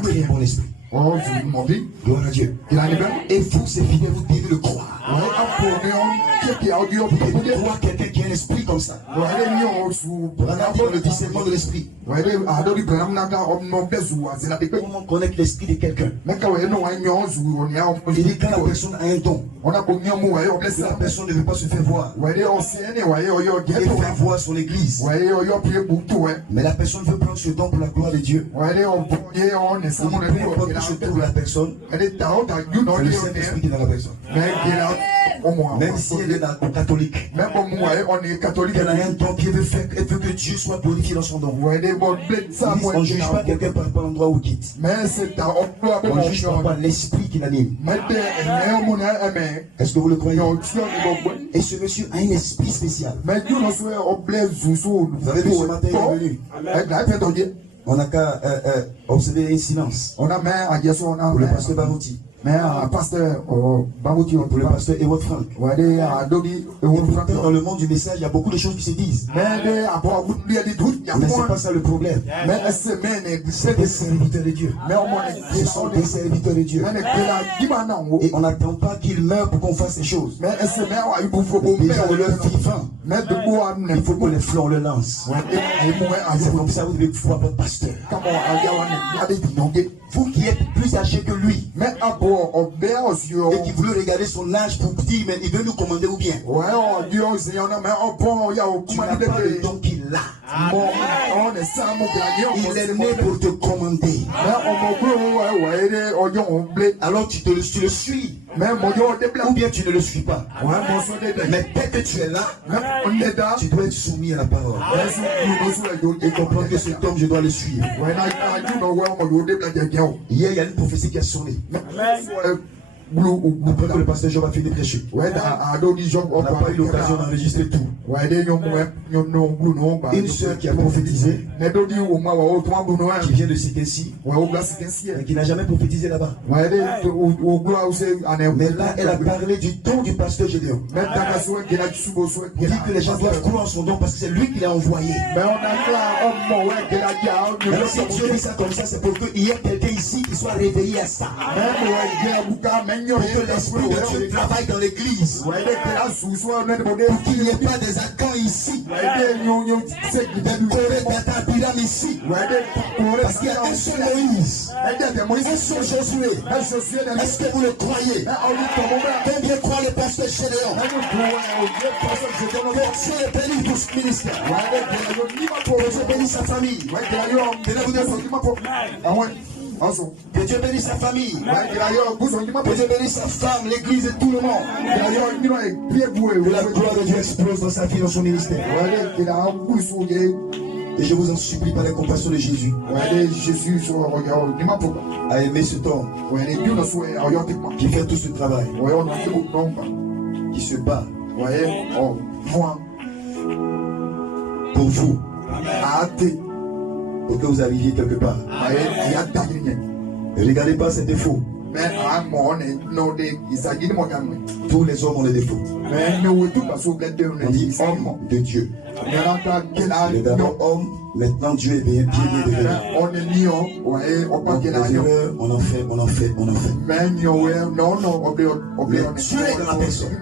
très bon esprit. Gloire à Dieu. Et vous, c'est fidèle, vous devez le croire. Vous devez croire quelqu'un qui a un esprit comme ça. Regardez le discernement de l'esprit. Comment connaître l'esprit de quelqu'un? Il dit quand la personne a un don, la personne ne veut pas se faire voir. Il veut faire voir son église. Mais la personne veut prendre ce don pour la gloire de Dieu. Peu importe ce que la personne, le Saint-Esprit est dans la personne. Même si elle est catholique, elle a un don qui veut faire, elle veut que Dieu soit glorifié dans son don. On ne juge pas quelqu'un par rapport à l'endroit où il quitte. On ne juge pas l'esprit qui l'anime. Est-ce que vous le croyez? Et ce monsieur a un esprit spécial. Vous avez vu ce matin, il est venu. On n'a qu'à observer un silence pour le pasteur Barouti. Pour le pasteur Ewot Frank. Dans le monde du message, il y a beaucoup de choses qui se disent. Mais ce n'est pas ça le problème. C'est des serviteurs de Dieu. Ce sont des serviteurs de Dieu. Et on n'attend pas qu'ils meurent pour qu'on fasse ces choses. Déjà de leur vivant, il faut que les flancs le lancent. C'est comme ça que vous devez voir votre pasteur. Vous qui êtes plus âgé que lui, et qui voulez regarder son âge pour dire, mais il veut nous commander ou bien? Tu n'as pas le don qu'il a. Il est né pour te commander. Alors tu le suis. Ou bien tu ne le suis pas. Mais dès que tu es là, tu dois être soumis à la parole. Et comprendre que cet homme, je dois le suivre. Hier, il y a une prophétie qui a sonné. Après que le pasteur Job a fini de prêcher. On n'a pas eu l'occasion d'enregistrer tout. Une soeur qui a prophétisé, qui vient de Sikensi, mais qui n'a jamais prophétisé là-bas. Mais là, elle a parlé du don du pasteur Gédéon. Il dit que les gens doivent croire en son don parce que c'est lui qui l'a envoyé. Mais si Dieu dit ça comme ça, c'est pour qu'il y ait quelqu'un ici qui soit réveillé à ça. Pour que l'Esprit de Dieu travaille dans l'église. Pour qu'il n'y ait pas des accents ici. Des Corée, des ici. Parce qu'il y a un seul Moïse. Un seul Josué. Est-ce que vous le croyez? Combien croient le pasteur Gédéon? Que Dieu est béni pour ce ministère. Que Dieu bénisse sa famille. Que Dieu bénisse sa famille. Que Dieu bénisse sa femme, l'église et tout le monde. Que la gloire de Dieu explose dans sa vie, dans son ministère. Et je vous en supplie par la compassion de Jésus à aimer cet homme qui fait tout ce travail, qui se bat pour vous, pour que vous arriviez quelque part. Ne regardez pas ces défauts. Tous les hommes ont des défauts. On dit homme de Dieu. Le d'abord homme, maintenant Dieu est bien devenu. Les erreurs, on en fait. Mais Dieu est dans la personne.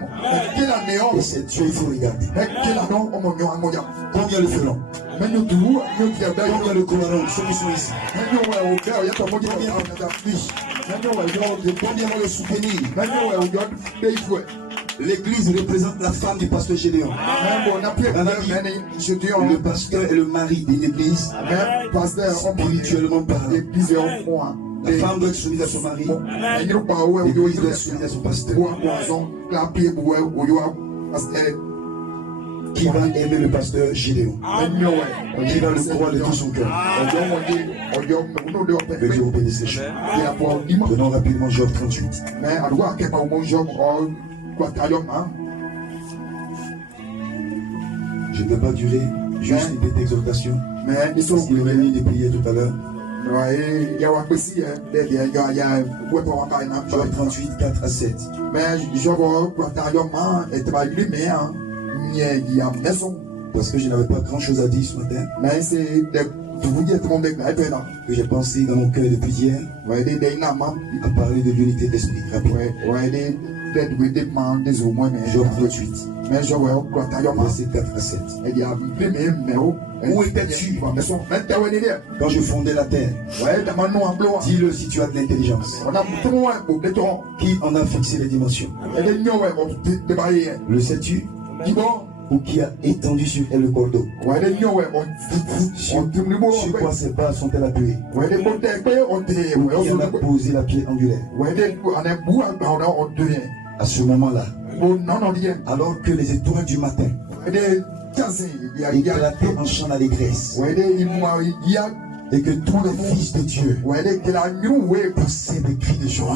Et c'est Dieu, il faut regarder. Combien le feront? Combien le croiront? Ceux qui sont ici. Combien vont le soutenir? L'église représente la femme du pasteur Gédéon. Le pasteur est le mari d'une église, spirituellement parlant. La femme doit être soumise à son mari. L'église doit être soumise à son pasteur. Qui va aimer le pasteur Gédéon? Qui va le croire de tout son cœur? Que Dieu vous bénisse les choses. Prenons rapidement Job 38. Je ne peux pas durer, juste une petite exhortation. Parce qu'il y avait mis des prières tout à l'heure. Job 38, 4 à 7. Parce que je n'avais pas grand chose à dire ce matin. Mais c'est Que j'ai pensé dans mon cœur depuis hier à parler de l'unité d'esprit. Job 28. Verset 4 à 7. Où étais-tu quand je fondais la terre? Dis-le si tu as de l'intelligence. Qui en a fixé les dimensions? Le sais-tu? Ou qui a étendu sur elle le cordeau? Sur quoi ses pas sont-elles appuyées? Ou qui en a posé la pierre angulaire? À ce moment-là, alors que les étoiles du matin éclataient en chant d'allégresse, et que tous les fils de Dieu poussaient des cris de joie.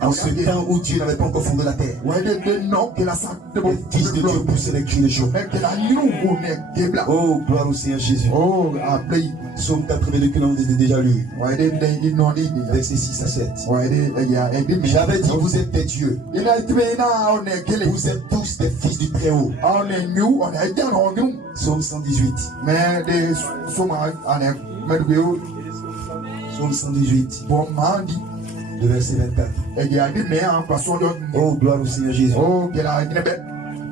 En ce temps où Dieu n'avait pas encore fondé la terre, les fils de Dieu poussaient des cris de joie. Oh, gloire au Seigneur Jésus. Psaume 82 que l'on a déjà lu. Verset 6 à 7. J'avais dit, vous êtes des dieux. Vous êtes tous des fils du Très-Haut. Psaume 118. Psaume 118. Le verset 24. Oh, gloire au Seigneur Jésus.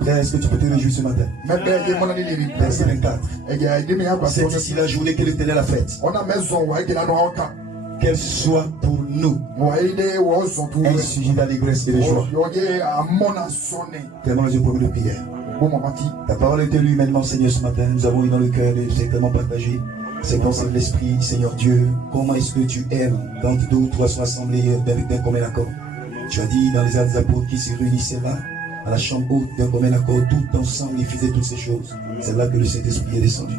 Frère, est-ce que tu peux te réjouir ce matin? Verset 24. C'est ici la journée que l'Éternel a faite. Qu'elle soit pour nous un sujet d'allégresse et de joie. Tellement les premiers de prière. Ta parole était lue humainement, Seigneur, ce matin. Nous avons eu dans le cœur de certainement partager ces pensées de l'Esprit. Seigneur Dieu, comment est-ce que tu aimes quand deux ou trois sont assemblés d'un commun accord? Tu as dit dans les actes des apôtres qui se réunissaient là, à la chambre haute d'un commun accord, tout ensemble, ils faisaient toutes ces choses. C'est là que le Saint-Esprit est descendu.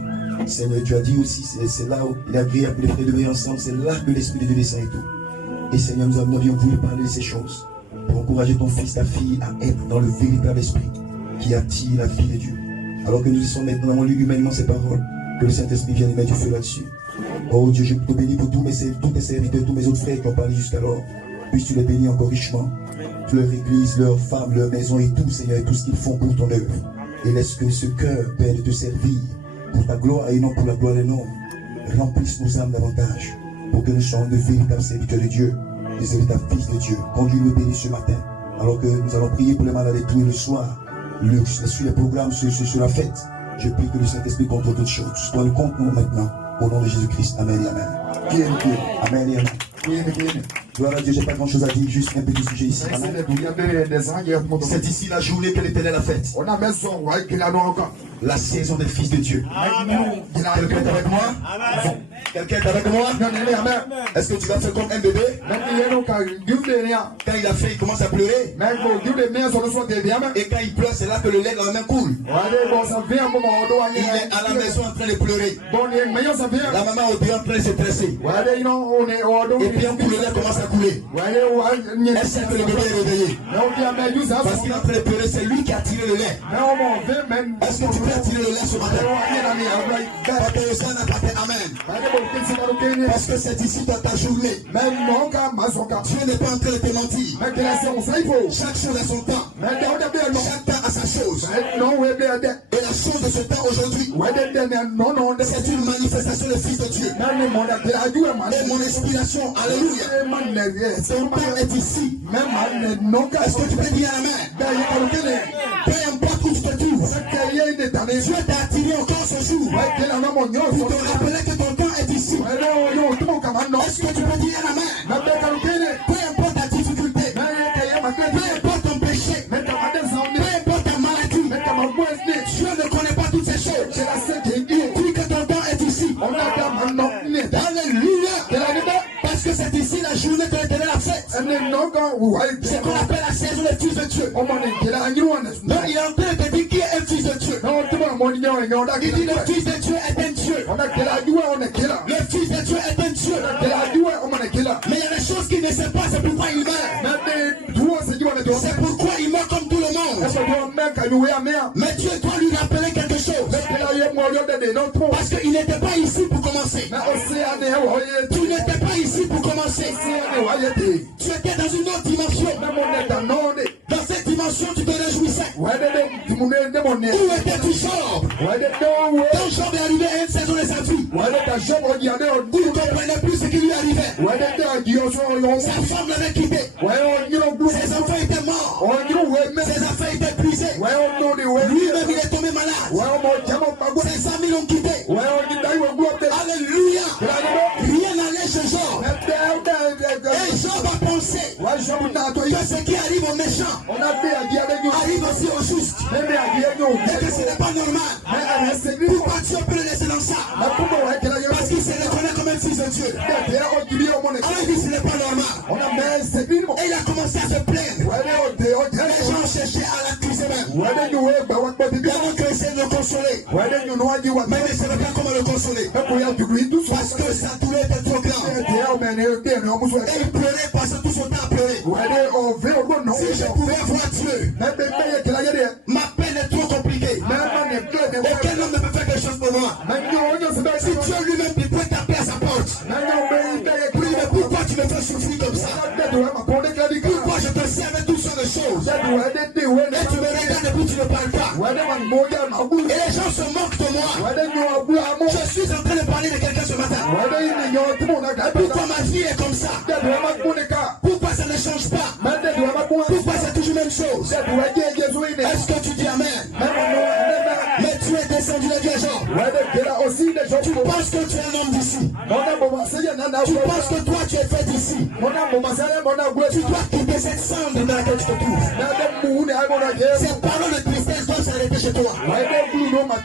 Seigneur, tu as dit aussi, c'est là où il a agréable que les frères demeurent ensemble, c'est là que l'Esprit de Dieu descend et tout. Et Seigneur, nous avions voulu parler de ces choses pour encourager ton fils, ta fille à être dans le véritable esprit qui attire la vie de Dieu. Alors que nous sommes maintenant, nous avons lu humainement ces paroles, que le Saint-Esprit vienne mettre du feu là-dessus. Oh Dieu, je te bénis pour tous tes serviteurs, tous mes autres frères qui ont parlé jusqu'alors. Puisses-tu les bénir encore richement, leur église, leurs femmes, leur maison et tout, Seigneur, et tout ce qu'ils font pour ton œuvre. Et laisse que ce cœur, Père, de te servir pour ta gloire et non pour la gloire des hommes, remplisse nos âmes davantage pour que nous soyons de véritables serviteurs de Dieu, des véritables fils de Dieu. Conduis-nous bénis ce matin, alors que nous allons prier pour les malades et tout, et le soir, sur les programmes, sur la fête. Je prie que le Saint-Esprit contrôle toutes choses. Toi, le compte nous maintenant, au nom de Jésus-Christ. Amen et Amen. Amen et Amen. Gloire à Dieu, j'ai pas grand chose à dire, juste un petit sujet ici. C'est ici la journée que l'Éternel a faite. La saison des fils de Dieu. Quelqu'un est avec moi? Quelqu'un est avec moi? Est-ce que tu vas faire comme un bébé? Quand il a fait, il commence à pleurer. Et quand il pleure, c'est là que le lait dans la main coule. Il est à la maison en train de pleurer. La maman au bureau en train de se presser. Et puis un coup, le lait commence à couler. Est-ce que le bébé est réveillé? Parce qu'il est en train de pleurer, c'est lui qui a tiré le lait. Est-ce que tu peux attirer le lait ce matin? Amen. Parce que c'est ici dans ta journée. Dieu n'est pas en train de te mentir. Chaque chose a son temps. Chaque temps a sa chose. Et la chose de ce temps aujourd'hui, c'est une manifestation du Fils de Dieu. Et mon inspiration, alléluia. Ton temps est ici. Est-ce que tu peux dire Amen? Peu importe où tu te trouves, Dieu t'a attiré encore ce jour pour te rappeler que ton temps est ici. Est-ce que tu peux dire Amen? Peu importe ta difficulté, peu importe ton péché, peu importe ta maladie, Dieu ne connaît pas toutes ces choses. Dis que ton temps est ici. Alléluia. Parce que c'est ici la journée que l'Éternel a faite. C'est qu'on appelle la saison des fils de Dieu. Donc il est en train de te dire qui est un fils de Dieu. Il dit le fils de Dieu est un Dieu. Le fils de Dieu est un Dieu. Mais il y a des choses qu'il ne sait pas, c'est pourquoi il meurt. C'est pourquoi il meurt comme tout le monde. Mais Dieu doit lui rappeler quelque chose. Parce qu'il n'était pas ici pour commencer. Tu n'étais pas ici pour commencer. Tu étais dans une autre dimension. Dans cette dimension dimension, tu te réjouissais. Où était-tu, Job? Quand Job est arrivé à une saison de sa vie, il ne comprenait plus ce qui lui arrivait. Sa femme l'avait quitté. Ses enfants étaient morts. Ses affaires étaient brisées. Lui-même, il est tombé malade. Ses amis l'ont quitté. Alléluia. Rien n'allait chez Job. Et Job a pensé que ce qui arrive aux méchants arrive aussi aux justes. Et que ce n'est pas normal. Pourquoi Dieu peut le laisser dans ça? Parce qu'il se reconnaît comme un fils de Dieu. Alors il dit ce n'est pas normal. Et il a commencé à se plaindre. Les gens cherchaient à l'accuser même. Il a essayé de le consoler. Mais il ne savait pas comment le consoler. Parce que sa douleur était trop grande. Et il pleurait, passait tout son temps à pleurer. Si je pouvais voir Dieu, ma peine est trop compliquée. Aucun homme ne peut faire quelque chose pour moi. Si Dieu lui-même peut taper à sa porte, oui, mais pourquoi tu me fais souffrir comme ça? Pourquoi je te servais toutes sortes de choses? Et tu me regardes et puis tu ne parles pas. Et les gens se moquent de moi. Je suis en train de parler de quelqu'un ce matin. Pourquoi ma vie est comme ça? Pourquoi ça ne change pas? Pourquoi c'est toujours la même chose? Est-ce que tu dis Amen? Mais tu es descendu de Dieu, Jean. Tu penses que tu es un homme d'ici. Tu penses que toi tu es fait d'ici. Tu dois quitter cette cendre dans laquelle tu te trouves. Ces paroles de tristesse doivent s'arrêter chez toi.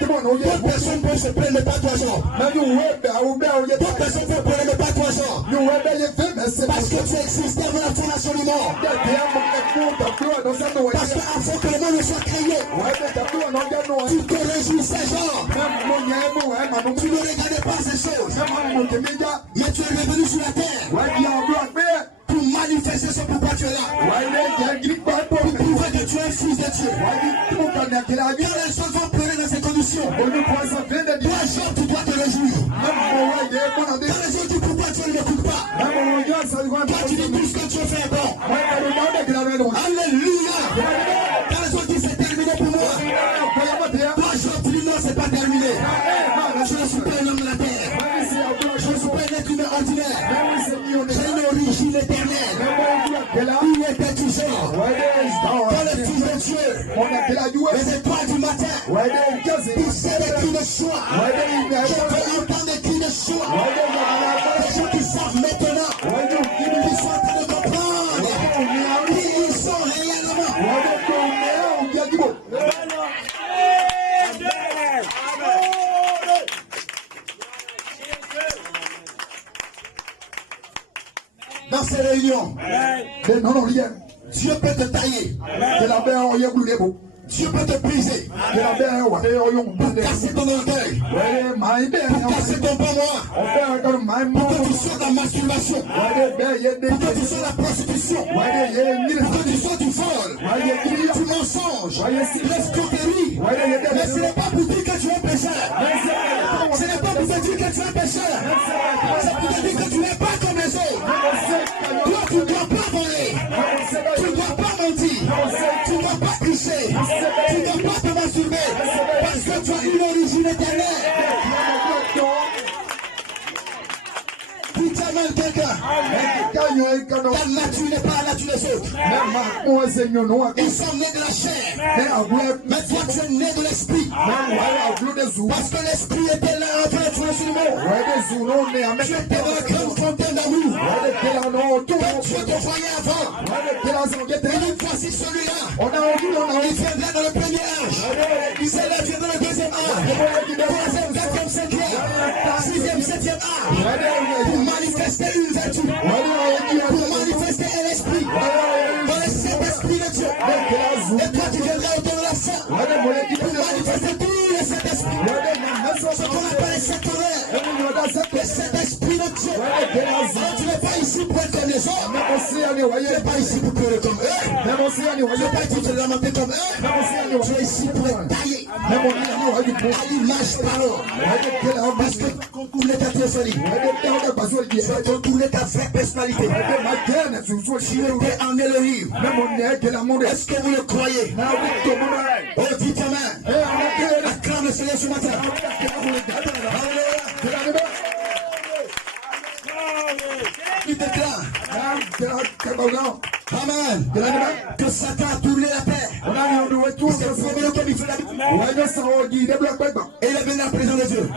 D'autres personnes peuvent se plaindre, mais pas toi, Jean. D'autres personnes peuvent pleurer, mais pas toi, Jean. Parce que tu existes avant la fondation du monde. Parce qu'avant que le monde ne soit créé, tu te réjouissais, Jean. Tu ne regardais pas ces choses. Mais tu es revenu sur la terre pour manifester ce pourquoi tu es là. Pour prouver que tu es un fils de Dieu. Quand les gens vont pleurer dans ces conditions, toi, Jean, tu dois te réjouir. Quand les gens disent pourquoi tu ne m'écoutes pas, toi, tu dis tout ce que tu fais bon. Alléluia. Quand les gens disent c'est terminé pour moi, toi, Jean, tu dis non, c'est pas terminé. Je ne suis pas un homme de la terre. Je ne suis pas un être humain ordinaire. J'ai une origine éternelle. Où était-tu, Jean? Dans le fils de Dieu, les étoiles du matin, tu sais des cris de choix. Je veux entendre des cris de choix. Les gens qui savent maintenant, qui sont en train de comprendre qui ils sont réellement. Dans ces réunions, Dieu peut te tailler. Dieu peut te briser. Pour casser ton orgueil. Pour casser ton pouvoir. Pour que tu sois dans la masturbation. Pour que tu sois dans la prostitution. Pour que tu sois du vol. Du mensonge. L'escroquerie. Mais ce n'est pas pour dire que tu es pécheur. Ce n'est pas pour te dire que tu es pécheur. C'est pour te dire que tu n'es pas comme les autres. Toi, tu ne dois pas voler. Tu ne dois pas mentir. Tu ne dois pas tricher. Tu ne dois pas te masturber. Parce que tu as une origine éternelle. Putain, même quelqu'un. Ta nature n'est pas la nature des autres. Ils sont nés de la chair. Mais toi, tu es né de l'esprit. Parce que l'esprit était là avant de trouver sur le monde. Tu étais dans la grande fontaine d'amour. Quand Dieu te voyait avant. Et nous voici celui-là. Il viendra dans le premier âge. Celle-là viendra dans le deuxième âge. Troisième, quatrième, cinquième. Sixième, septième âge. Pour manifester une vertu. Pour manifester un esprit. Dans le Saint-Esprit de Dieu. Et toi tu viendras autour de la sang. Pour manifester tout le Saint-Esprit. Ce qu'on appelle les Saint-Honneur. Le Saint-Esprit de Dieu. Alors tu n'es pas ici pour être comme les autres. Tu n'es pas ici pour pleurer comme eux. Tu n'es pas ici pour te lamenter comme eux. Tu es ici pour être taillé. À l'image parole. Parce que quand vous l'êtes Dieu soit libre. C'est retourner ta vraie personnalité. Tu étais en Elohim. Est-ce que vous le croyez? Oh, dites Amen. Acclame le Seigneur ce matin. Il déclare. Amen. Que Satan a tourné la terre. C'est le premier comme il fait la vie. Et il est venu à la présence de Dieu.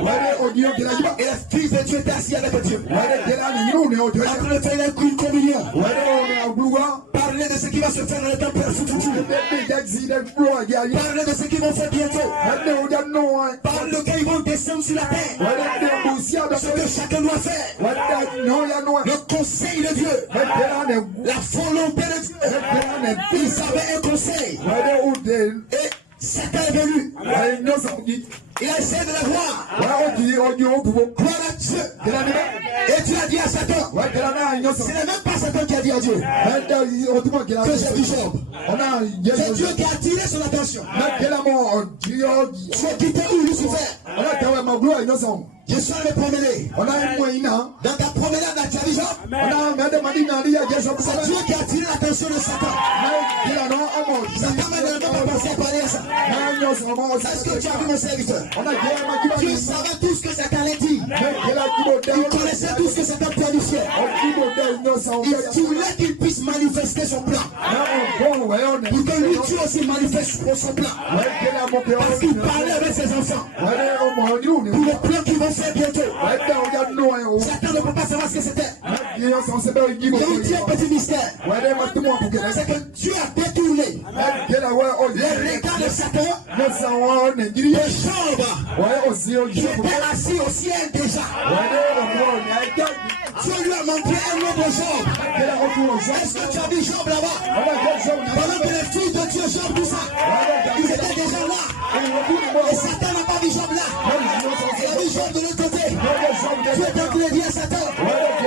Et le Fils de Dieu était assis avec Dieu. Après de faire une communion. Parler de ce qui va se faire dans le temps futur. Parler de ce qu'ils vont faire bientôt. Parler de qu'ils vont descendre sur la terre. Ce que chacun doit faire. Le conseil de Dieu. La volonté de Dieu. Ils avaient un conseil. Et Satan est venu. Il a essayé de la voir. Gloire à Dieu. Et tu as dit à Satan. Ce n'est même pas Satan qui a dit à Dieu. Que j'ai dit Job. C'est Dieu qui a attiré son attention. Tu as quitté où Lucifer? Je suis allé me promener. Dans ta promenade, tu as dit Job. C'est Dieu qui a attiré l'attention de Satan. Satan m'a même pas pensé à parler à ça. Est-ce que tu as vu mon serviteur? Tu savais tout ce que Satan allait dire. Il connaissait tout ce que Satan planifiait. Il voulait qu'il puisse manifester son plan. Pour que lui, tu aussi manifeste son plan. Parce qu'il parlait avec ses enfants. Pour le plan qu'ils vont faire bientôt. Satan ne peut pas savoir ce que c'était. Il y a un petit mystère. C'est que Dieu a détourné les regards de Satan de Job. Il était assis au ciel déjà. Dieu lui a montré un autre Job. Est-ce que tu as vu Job là-bas? Pendant que les filles de Dieu, Job, tout ça, ils étaient déjà là. Et Satan n'a pas vu Job là. Il a vu Job de l'autre côté. Dieu est en train de dire à Satan,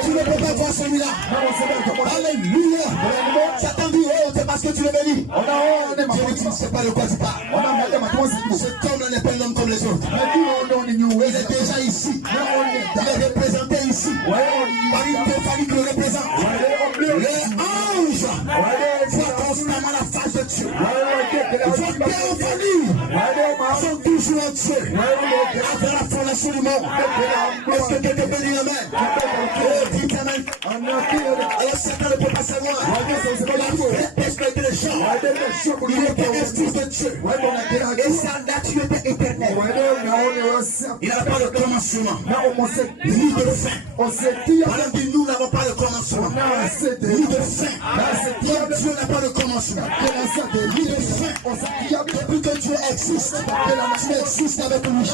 tu ne peux pas voir celui-là. Alléluia. Satan dit, oh, c'est parce que tu es venu. Dieu dit, c'est pas de quoi tu parles. Cet homme n'est pas un homme comme les autres. Il est déjà ici. Il est représenté ici. Par une théophanie qui le représente. Les anges voient constamment la face de Dieu. Vos théophanies sont toujours en Dieu. Avant la fondation du monde. Est-ce que quelqu'un peut dire Amen? Oh, dites Amen. Alors Satan ne peut pas savoir. Parce qu'il était le genre. Il était un fils de Dieu. Et sa nature était éternelle. Il n'a pas de commencement. Ni de fin. Pendant que nous n'avons pas de commencement. Ni de fin. Donc Dieu n'a pas de commencement. Ni de fin. Depuis que Dieu existe, tu existes avec lui.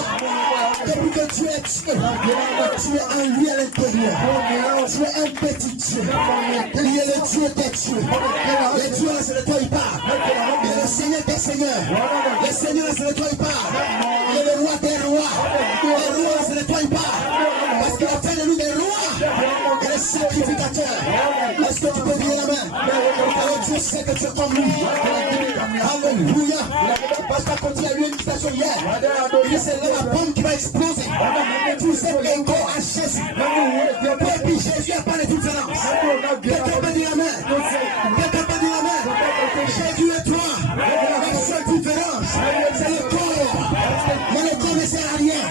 Depuis que Dieu existe, tu es en lui à l'intérieur. Tu es un petit Dieu. Il est le Dieu des dieux. Le Dieu, c'est de toi il parle. Il est le Seigneur des seigneurs. Le Seigneur, c'est de toi il parle. Il est le roi des rois. Le roi, c'est de toi il parle. Parce qu'il a fait de nous des rois. Et les sacrificateurs. Est-ce que tu peux dire la main? Alors Dieu sait que tu es comme lui. Alléluia. Parce qu'il y a eu une citation hier. Il dit c'est la bombe qui va exploser. Tout cet égo à Jésus. Et puis Jésus n'a pas de différence. Quelqu'un peut dire la main. Quelqu'un peut dire la main. Jésus et toi. La seule différence, c'est le corps. Mais le corps ne sert à rien.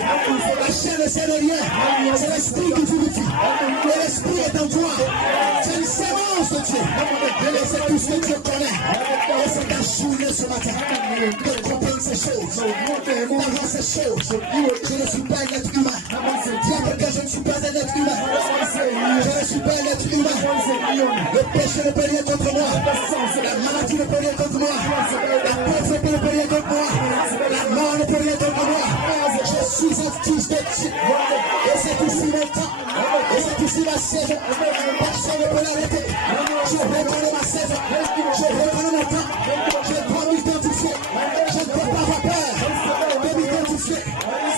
La chair ne sert à rien. C'est l'esprit qui vivifie. Et l'esprit est en toi. C'est une sémence de Dieu. Et c'est tout ce que Dieu connaît. Et c'est ta journée ce matin de comprendre ces choses. D'avoir ces choses. Je ne suis pas un être humain. Dis à quelqu'un, je ne suis pas un être humain. Je ne suis pas un être humain. Le péché ne peut rien contre moi. La maladie ne peut rien contre moi. La pauvreté ne peut rien contre moi. La mort ne peut rien contre moi. Je suis un fils de Dieu. Et c'est ici mon temps. Et c'est ici ma saison. Personne ne peut l'arrêter. Je reconnais ma saison. Je reconnais mon temps. Je dois m'identifier. Je ne peux pas avoir peur de m'identifier.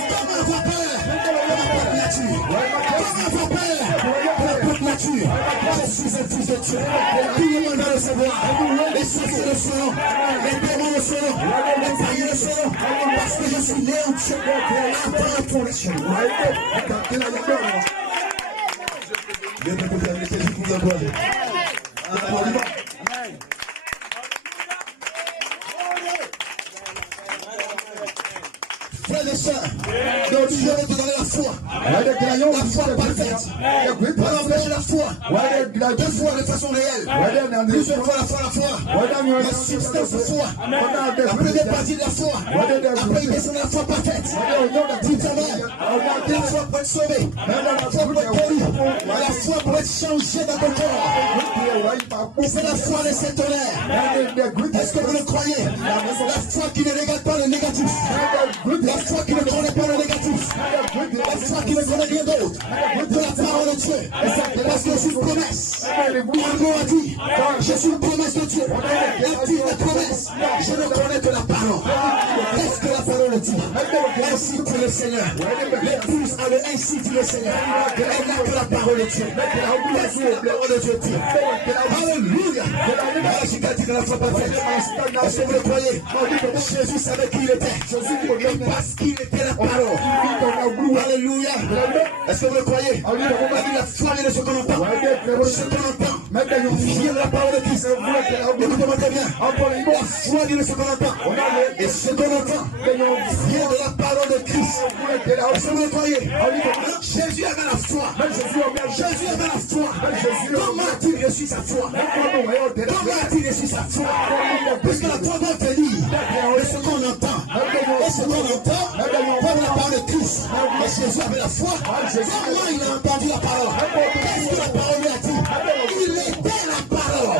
Comment avoir peur de ma propre nature? Comment avoir peur de ma propre nature? Je suis un fils de Dieu. Tout le monde va le savoir. Les sorciers le seront. Les démons le seront. Les païens le seront. Parce que je suis né en Dieu. Avant la fondation. Dieu peut vous amener, c'est juste pour vous encourager. Amen. Frères et sœurs, donc Dieu veut te donner la foi. La foi parfaite. Pour empêcher la foi. 2 fois de façon réelle. Plusieurs fois la foi. La substance de foi. La première partie de la foi. Après il descend la foi parfaite. Dites Amen. La foi pour être sauvé. La foi pour être guéri. La foi pour être changé dans ton corps. C'est la foi de cet tonnerre. Est-ce que vous le croyez? La foi qui ne regarde pas le négatif. La foi qui ne connaît pas le négatif. La foi qui ne connaît rien d'autre de la parole de Dieu. Parce que je suis une promesse. Margot a dit, je suis une promesse de Dieu. Elle dit la promesse. Je ne connais que la parole. Qu'est-ce que la parole dit? Ainsi dit le Seigneur. L'épouse a le ainsi dit le Seigneur. Elle n'a que la parole de Dieu. Qu'est-ce que la parole de Dieu dit? Alléluia. Jésus a dit que la foi parfaite. Est-ce que vous le croyez? Jésus savait qui il était. Parce qu'il était la parole. Alléluia. Est-ce que vous le croyez? La foi vient de ce qu'on entend. Ce qu'on entend vient de la parole de Christ. Écoutez-moi très bien. La foi vient de ce qu'on entend. Et ce qu'on entend vient de la parole de Christ. Est-ce que vous le croyez? Jésus avait la foi. Jésus avait la foi. Comment a-t-il reçu sa foi? Comment a-t-il reçu sa foi? Puisque la foi doit venir de ce qu'on entend. Et ce qu'on entend, comme la parole de Christ. Et Jésus avait la foi. Comment il a entendu la parole? Qu'est-ce que la parole lui a dit? Il était la parole.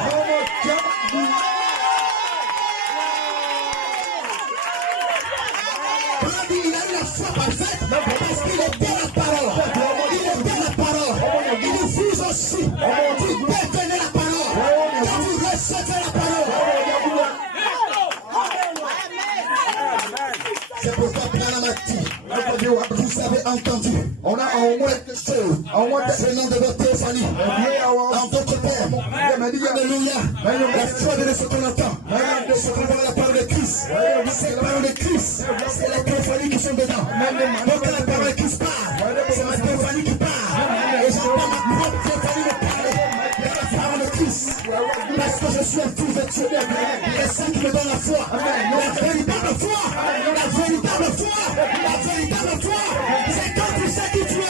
On a dit il a eu la foi parfaite parce qu'il était la parole. Il était la parole. Il vous aussi. Tu devenez la parole. Quand vous recevez la parole. C'est pourquoi Branham a dit, vous avez entendu, on a au moins quelque chose, venant de votre Théophanie, en d'autres termes, alléluia, la foi de ce qu'on entend, ce qu'on voit la parole de Christ, c'est la parole de Christ, c'est la Théophanie qui sont dedans, donc la parole de Christ parle, c'est ma Théophanie qui parle, et j'entends ma propre Théophanie me parler, de la parole de Christ, parce que je suis un fils de Dieu, et ça qui me donne la foi, la véritable foi, la véritable foi, la véritable foi, c'est quand tu sais qui tu es.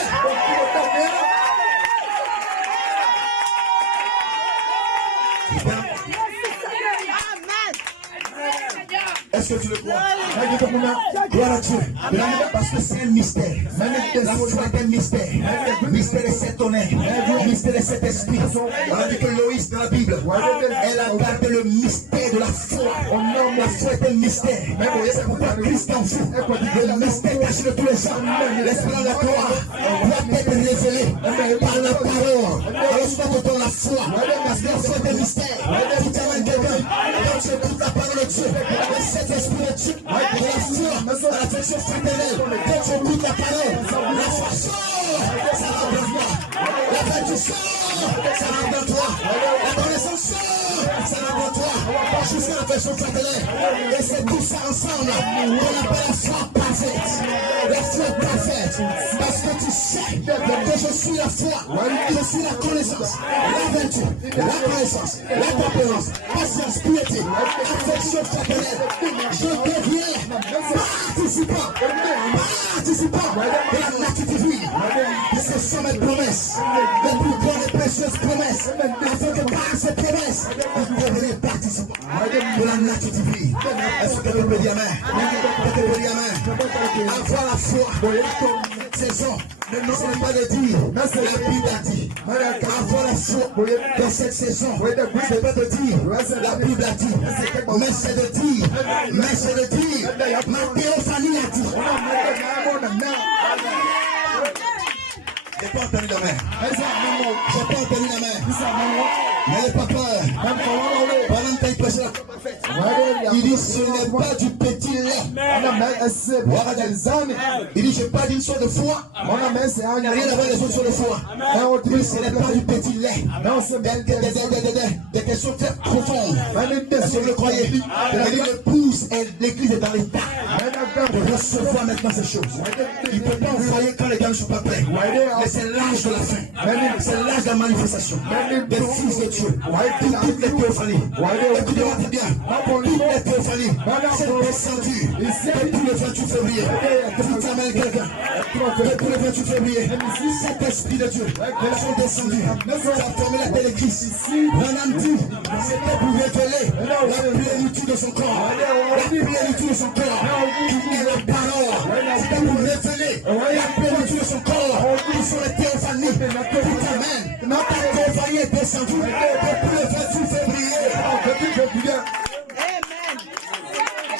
Est-ce que tu le crois? Gloire à Dieu. Parce que c'est un mystère. La foi est un mystère. Mystère de cet honneur. Mystère de cet esprit. On a dit que Loïs dans la Bible, elle a gardé le mystère de la foi. La foi est un mystère. C'est pourquoi Christ en vous. Le mystère caché de tous les gens. L'esprit de la gloire doit être révélé par la parole. Alors soit te donne la foi. Parce que la foi est un mystère. Tu t'amènes quelqu'un. Quand tu écoutes la parole de Dieu, cet esprit de Dieu, de la foi, à l'affection fraternelle, quand tu écoutes la parole, la foi sort, ça rentre en toi. La vertu sort, ça rentre en toi. La connaissance sort, ça rentre en toi. Jusqu'à l'affection fraternelle. Et c'est tout ça ensemble qu'on appelle la foi parfaite. La foi parfaite. Parce que tu sais que je suis la foi, je suis la connaissance, la vertu, la connaissance, la tempérance, patience, piété, affection fraternelle. Je deviens participant de la nature divine. Et ce sont mes promesses, les plus grandes et précieuses promesses. Afin que par ces promesses, vous devenez participant de la nature divine. Est-ce que tu peux dire amen? Tu peux dire amen? Avoir la foi, saison. Ce n'est pas de dire, la Bible a dit, avoir la foi dans cette saison, ce n'est pas de dire, la Bible a dit, mais c'est de dire, ma Théophanie a dit. J'ai pas entendu la main. J'ai pas entendu la main. N'ayez pas peur. Pendant que tu prêches la foi parfaite, il dit ce n'est pas du petit lait. Il dit je n'ai pas d'une sorte de foi. Il n'y a rien à voir les autres sur le foi. Il dit ce n'est pas du petit lait. Des questions très profondes. Est-ce que vous le croyez? Il dit l'épouse et l'église est dans l'état. de recevoir maintenant ces choses. Il ne peut pas envoyer quand les gars ne sont pas prêts. Mais c'est l'âge de la fin. C'est l'âge de la manifestation des fils de Dieu. Toutes les théophanies. Écoutez-moi très bien. Toutes les théophanies. C'est descendu depuis le 28 février. Si tu amènes quelqu'un, depuis le 28 février, cet esprit de Dieu sont descendus. Ça a formé la téléglise. Branham dit, c'était pour révéler la plénitude de son corps. La plénitude de son corps. Qui est la parole. C'était pour révéler la plénitude de son corps. Qui sont les théophanies. Amen. Notre théophanie est descendue depuis le 28 février.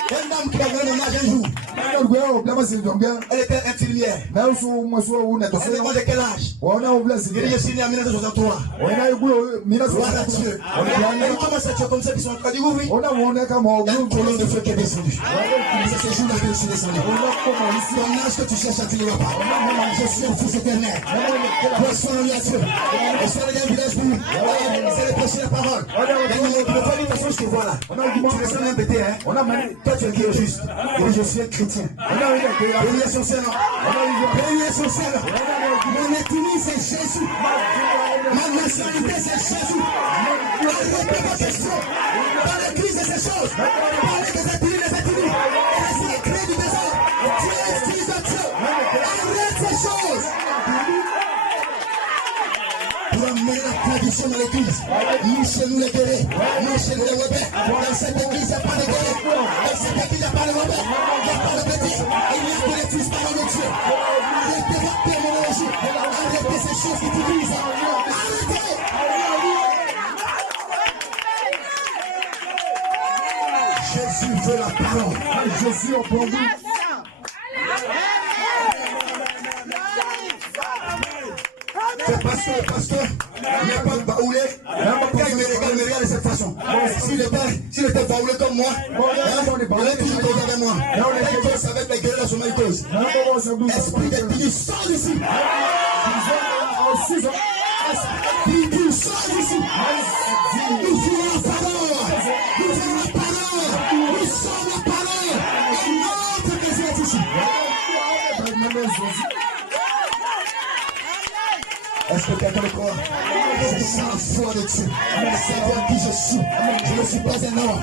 Une dame qui a donné un hommage un jour. Elle était infirmière. Elle demande de quel âge? Je suis né en 1963. Gloire à Dieu. Elle commence à dire comme ça, ils sont en train de dire oui. Il y a une colonne de feu qui est descendue. C'est ce jour-là que je suis descendu. Ton âge que tu cherches à dire pas. Je suis un fils éternel. Poisson en Dieu. Et sur le village pour nous. C'est de prêcher la parole. De toute façon, je te vois là. Tu me sens embêté, hein? Toi, tu es qui est juste. Et je suis un chrétien. Béni est son Seigneur. Béni est son Seigneur. Mon ethnie, c'est Jésus. Ma nationalité, c'est Jésus. Arrêtez vos questions. Dans l'église de ces choses. Parlez des ethnies, des ethnies. Et les secrets du désordre. Tu es fils de Dieu. Arrête ces choses. Pour amener la tradition dans l'église. Nous, chez nous, les guerriers. Nous, chez nous, les rebelles. Dans cette église, il n'y a pas de guerriers. Dans cette église, il n'y a pas de rebelles. Il n'y a pas de bêtises. Il n'y a que les fils parole de Dieu. Arrêtez votre terminologie. Arrêtez ces choses qui divisent. Arrêtez. Jésus veut la parole. Jésus a promis. C'est pasteur, il n'y a pas de baoulé. Il me regarde de cette façon. S'il était baoulé comme moi, il aurait toujours causé avec moi. Il cause avec les guerriers sur ma cause. Esprit de Dieu, sors d'ici. Esprit de Dieu, sors d'ici. Nous voulons la parole. Nous voulons la parole. Nous sommes la parole. Et notre maison est ici. Est-ce que quelqu'un le croit? C'est ça la foi de Dieu. C'est toi qui je suis. Je ne suis pas un homme.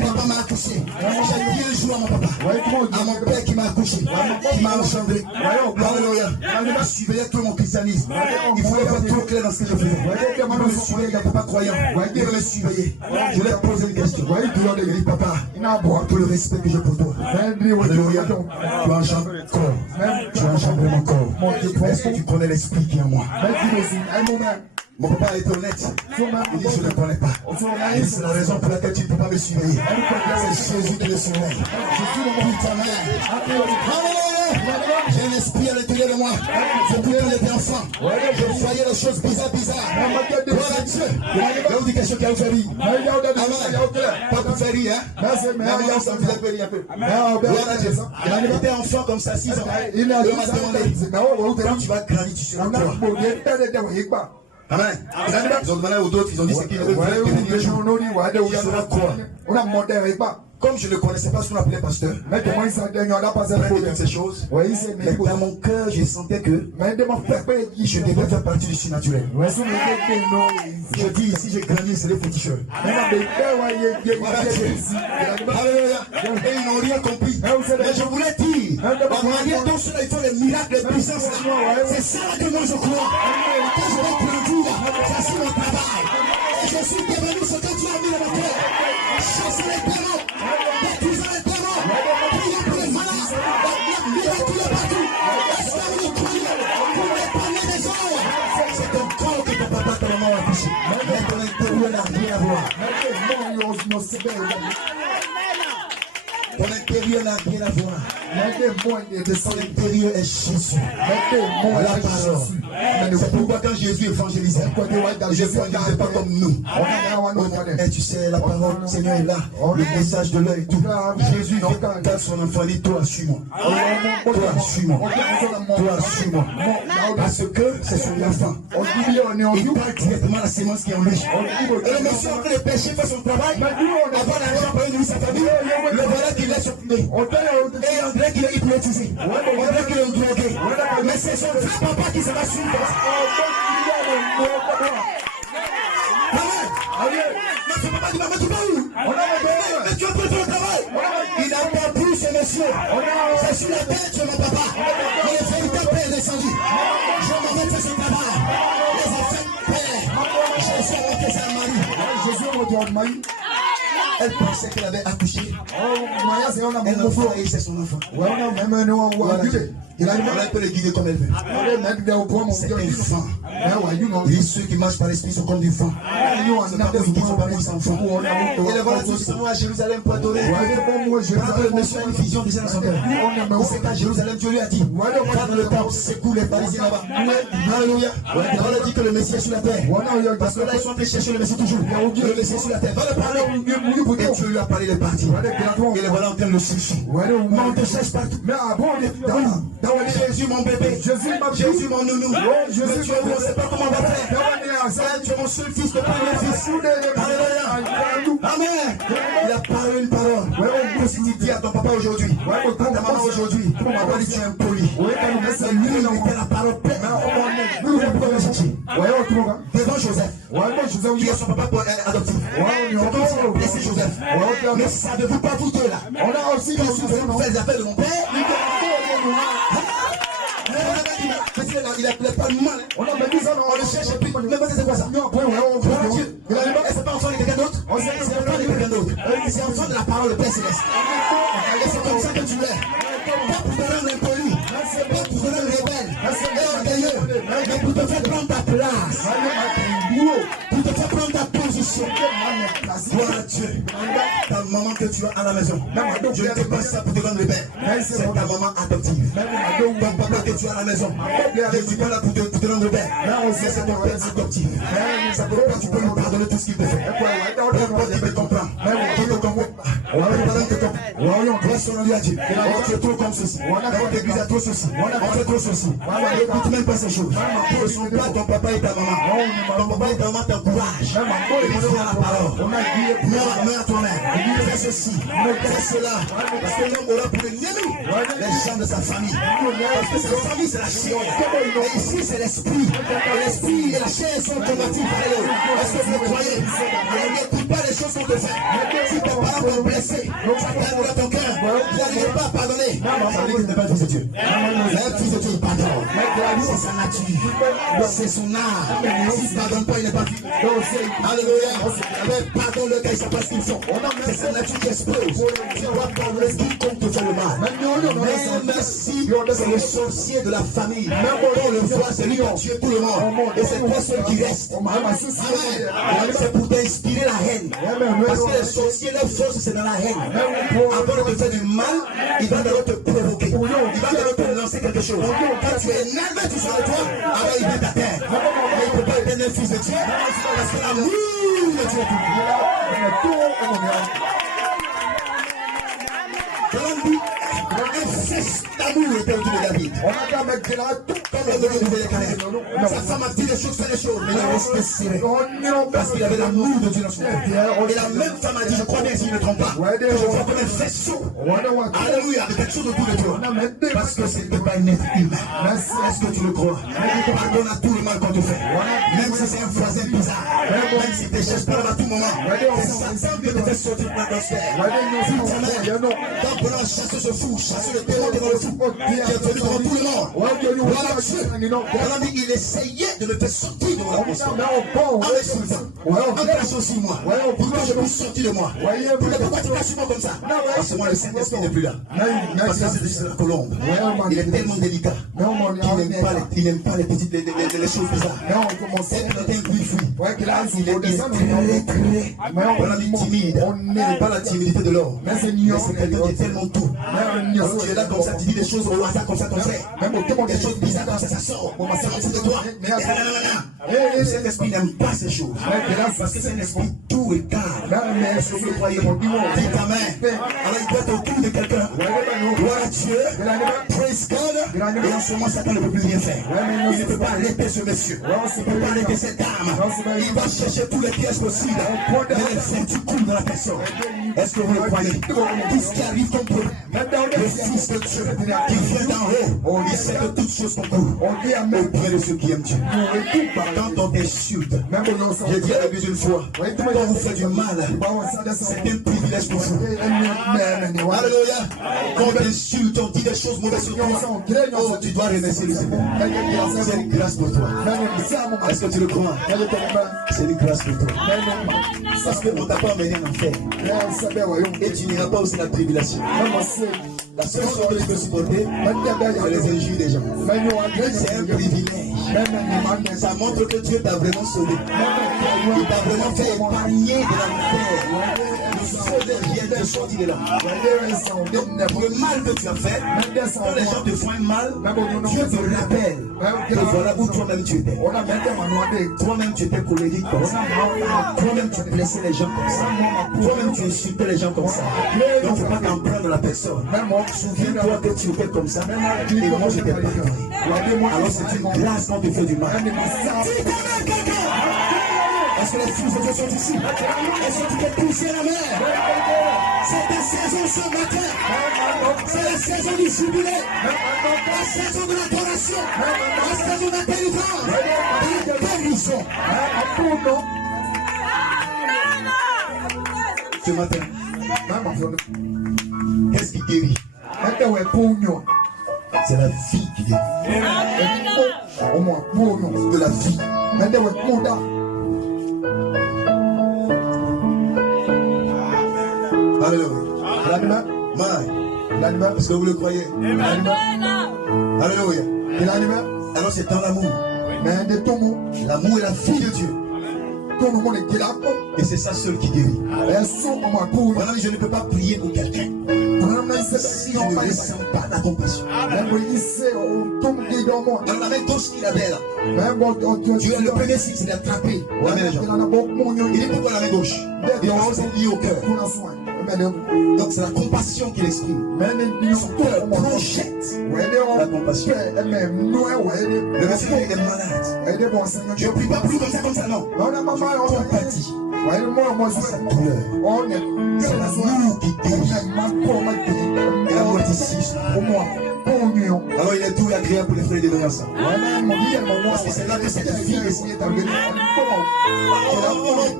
Mon papa m'a accouché. J'ai dit le jour à mon papa. À mon père qui m'a accouché. Qui m'a engendré. Alléluia. Il m'a surveillé tout mon christianisme. Il voulait faire trop clair dans ce que je faisais. Il me surveillait, il n'était pas croyant. Il me surveillait. Je lui ai posé une question. Il dit papa, pour le respect que j'ai pour toi. Alléluia. Tu as engendré mon corps. Tu as engendré mon corps. Est-ce que tu connais l'esprit qui est en moi? Mon papa est honnête. Il dit je ne connais pas. C'est la raison pour laquelle tu ne peux pas me surveiller. C'est Jésus qui le surveille. J'ai un esprit à l'intérieur de moi. Depuis quand j'étais enfant, je voyais des choses bizarres. Gloire à Dieu. Je vais vous dire quelque chose qui a fait rire. Pas pour faire rire, hein. Mais on s'en faisait rire un peu. Gloire à Dieu. Il était enfant comme ça, 6 ans. Il m'a demandé, quand tu vas grandir, tu seras quoi? Amen. Ils ont demandé aux autres, ils ont dit c'est qui veut devenir un jour. Il sera quoi? Comme je ne connaissais pas ce qu'on appelait pasteur, de ces choses, mais dans mon cœur, je sentais que je devais faire partie du surnaturel. Je dis ici, j'ai grandi, c'est les féticheurs. Alléluia. Et ils n'ont rien compris. Mais je voulais dire, la manière dont cela, ils font les miracles, les puissances, c'est ça que moi je crois. Quand je vais grandir, c'est sur mon travail. Et je suis devenu ce que tu as mis dans mon cœur. Chasser les démons. Baptiser les démons. Prier pour les malades. Miraculer partout. Est-ce que vous croyez pour dépanner les hommes? C'est ton corps que ton papa, ta maman a touché. Mais ton intérieur n'a rien à voir. Ton intérieur n'a rien à voir. Son intérieur est Jésus. La parole. C'est pourquoi quand Jésus évangélisait, Jésus n'évangélisait pas comme nous. Et tu sais, la parole, le Seigneur est là. Le message de l'heure et tout. Jésus dit quand son enfant dit, toi suis-moi. Toi suis-moi. Toi suis-moi. Parce que c'est son enfant. Il parle directement à la sémence qui est en lui. Et le monsieur, après le péché, fait son travail. Avant l'argent pour lui, sa famille. Le voilà qu'il est sur rythmé. Et on dirait qu'il est hypnotisé. On dirait qu'il est drogué. Mais c'est son vrai papa qui sera suivre. Mais son papa dit, mais tu vas où? Mais tu as pris ton travail. Il n'a pas pris ce monsieur. C'est sur la tête de mon papa. Le véritable père est descendu. Je m'en vais faire son travail. Les enfants père. Jésus a monté sa mari. Jésus a monté sa mari. Elle pensait qu'elle avait accouché. Elle n'a pas c'est son enfant. Elle peut le guider comme elle veut. C'est un enfant. Et ceux qui marchent par l'esprit sont comme du vent. C'est pas pour qu'ils sont pas mis sans fond. Et les voilà tous à Jérusalem pour adorer. Quand le monsieur a une vision de son cœur. C'est à Jérusalem, Dieu lui a dit, quand le temps s'écoule les Parisiens là-bas. Alléluia. On a dit que le Messie est sur la terre. Parce que là ils sont allés chercher le Messie toujours. Le Messie est sur la terre. Va le parler. Et Dieu lui a parlé, il est parti. Et les voilà en train de le chercher. Mais on te cherche partout. Jésus mon bébé. Jésus mon nounou. Jésus tu ne sais pas comment on va faire. Tu es mon seul fils, le premier fils. Alléluia. Amen. Il a parlé une parole. Si tu dis à ton papa aujourd'hui, à ta maman aujourd'hui, ton papa dit tu es impoli. C'est lui qui a la parole pleine. Devant Joseph, qui est son papa adoptif. C'est comme si on blessait Joseph. Mais ça ne veut pas vous deux là. On a aussi fait les affaires de mon père. Il a pas de mal. On le cherche et puis c'est quoi ça? Dieu. Et c'est pas enfant de quelqu'un d'autre. C'est enfant de quelqu'un d'autre. C'est enfant de la parole de Père Céleste. Et c'est comme ça que tu l'es. Pas pour te rendre impoli. Pas pour te rendre rebelle. Et orgueilleux. Mais pour te faire prendre ta place. Pour te faire prendre ta position. Gloire à Dieu. Ta maman que tu as à la maison. Je ne te pas ça pour te rendre rebelle. C'est ta maman adoptive. Ton papa que tu as à la maison. Je ne suis pas là pour te rendre rebelle. C'est ton père adoptif. Ça peut pas, tu peux lui pardonner tout ce qu'il te fait. Peu importe, il te comprend. Il te comprend. Grâce au nom de Dieu. On fait trop comme ceci. Dans l'église, il y a trop ceci. On fait trop ceci. N'écoute même pas ces choses. Ne sont pas ton papa et ta maman. Ton papa et ta maman t'encouragent. Et tu fais la parole. Mets à toi-même. Fais ceci. Fais cela. Parce que l'homme aura pour ennemi les gens de sa famille. Parce que sa famille, c'est la chair. Et ici, c'est l'esprit. L'esprit et la chair sont combattus par eux. Est-ce que vous le croyez? N'écoute pas les choses qu'on te fait. Si tes parents t'ont blessé, ça t'aime dans ton cœur. Tu n'arrives pas à pardonner. Ça veut dire qu'il n'est pas le fils de Dieu. Le fils de Dieu, il pardonne. C'est sa nature. C'est son âme. S'il ne pardonne pas, il n'est pas fils. Alléluia. Pardonne-le quand il ne sait pas ce qu'ils font. C'est sa nature qui explose. Tu dois pardonner ce qui compte te faire le mal. Même si c'est le sorcier de la famille. Même on le voit, c'est lui qui a tué tout le monde. Et c'est toi seul qui reste. Amen. C'est pour t'inspirer la haine. Parce que les sorciers, leur force, c'est dans la haine. Avant de te faire du mal, il va d'abord te provoquer. Il va d'abord te lancer quelque chose. Quand tu es énervé, tu sors de toi, alors il vient à terre. Mais il ne peut pas être un fils de Dieu. Parce que l'amour de Dieu est tout. Un fils d'amour était autour de David. Comme le de sa femme a dit des choses, fait des choses, mais il est resté serré. Parce qu'il avait l'amour de Dieu dans son cœur. Et la même femme a dit, je crois bien s'il ne trompe pas, que je vois comme un faisceau. Alléluia, avec quelque chose autour de toi. Parce que ce n'est pas un être humain. Est-ce que tu le crois? Pardonne à tout le mal qu'on te fait. Même si c'est un voisin bizarre. Même si tu cherches pas à tout moment. C'est Satan qui te fait sortir de l'atmosphère. Donc pendant chasse ce fou, chasse le démon devant le fou. Qui est venu devant tout le monde. Voilà Dieu. Il essayait de me faire sortir de l'atmosphère. Avec son vent. En cachant sur moi. Pour que je puisse sortir de moi. Pourquoi tu caches sur moi comme ça? Parce que moi le Saint-Esprit n'est plus là. Parce que c'est la colombe. Il est tellement délicat. Il n'aime pas les petites les choses bizarres. C'est un bruit. Il est très timide. Pas la timidité de l'homme. Mais c'est quelqu'un qui est tellement tout. Quand tu es là comme ça, tu dis des choses au hasard comme ça, ton frère. Même des choses bizarres comme ça, ça sort. On va sortir de toi. Le Saint-Esprit n'aime pas ces choses. Parce que c'est un esprit tout et calme. Est-ce que vous croyez? Dis ta main. Alors il doit être autour de quelqu'un. Gloire à Dieu. Praise God. Et en ce moment, Satan ne peut plus rien faire. Il ne peut pas arrêter ce monsieur. Il ne peut pas arrêter cette dame. Il va chercher tous les pièges possibles. Mais les vertus coulent dans la personne. Est-ce que vous le croyez? Tout ce qui arrive comme problème, le Fils de Dieu qui vient d'en haut, il sait que toutes choses concourent auprès de ceux qui aiment Dieu. Quand on t'insulte, j'ai dit à l'église une fois, quand on vous fait du mal, c'est un privilège pour vous. Alléluia. Quand on t'insulte, on dit des choses mauvaises sur toi, oh, tu dois remercier le Seigneur. C'est une grâce pour toi. Est-ce que tu le crois? C'est une grâce pour toi. Parce qu'on ne t'a pas emmené en enfer. Et tu n'iras pas aussi la tribulation. La seule chose que tu peux supporter, c'est les injures des gens. C'est un privilège. Ça montre que Dieu t'a vraiment sauvé. Il t'a vraiment fait épargner de l'enfer. Le seul vient de sortir de là. Donc, le mal que tu as fait, quand les gens te font un mal, Dieu te rappelle que voilà où toi-même tu étais. Toi-même tu étais colérique comme ça. Toi-même tu blessais les gens comme ça. Toi-même tu insultais les gens comme ça. Donc il ne faut pas t'en prendre la personne. Souviens-toi que tu étais comme ça. Et moi j'étais pas pardonné. Alors c'est une grâce quand tu fais du mal. Est-ce que les fils de Dieu sont ici? Est-ce que tu peux pousser la main? C'est ta saison ce matin. C'est la saison du jubilé. La saison de l'adoration. La saison de la délivrance. De la guérison. Ce matin, qu'est-ce qui guérit? C'est la vie qui guérit. De la vie. Alléluia. Est-ce que vous le croyez? Alléluia. Alors c'est dans l'amour. L'amour est la vie de Dieu. Et c'est ça seul qui guérit. Maintenant, je ne peux pas prier pour quelqu'un si je ne ressens pas la compassion. Dans la main gauche qu'il avait là, Dieu, le premier signe c'est d'attraper la main des gens. Il dit pourquoi la main gauche? Il c'est lié au cœur. Donc c'est la compassion qu'il exprime. Son cœur projette la compassion. Le monsieur il est malade. Je ne prie pas plus comme ça, non. Compatie. C'est sa douleur. C'est l'amour qui guérit. Et la morticisme. Alors il est tout agréable pour les frères et les ensemble. Parce que c'est là que cette vie est arrivée.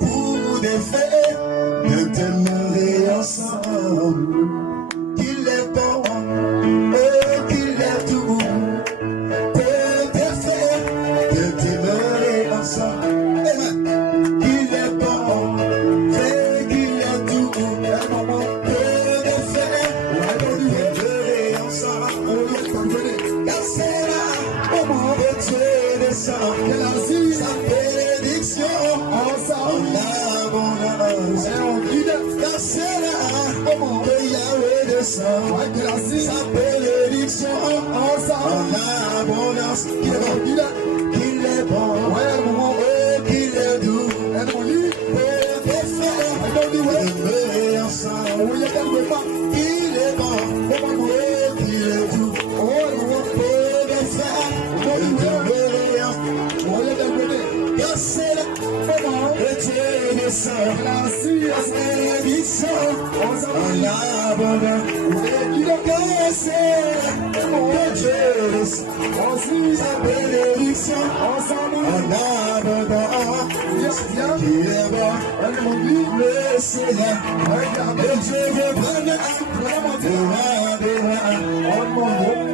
Pour des faits, de t'aimer ensemble. Qu'il est bon et qu'il est tout. Pour des faits, de t'aimer ensemble. Qu'il est bon et qu'il est tout. Pour des faits, de t'aimer ensemble. Car c'est là que tu descends. Sa bénédiction en abondance. Car c'est là que Yahweh descend. Sa bénédiction en abondance. Qu'il est bon, qu'il est doux. Pour des frères, demeurer ensemble. Qu'il est bon, qu'il est doux. Pour des frères, demeurer ensemble. Car c'est là que Dieu descend. Sa bénédiction en abondance. Car c'est là que Dieu descend. Sa bénédiction en abondance. Qu'il est bon, le Seigneur. Et Dieu veut prendre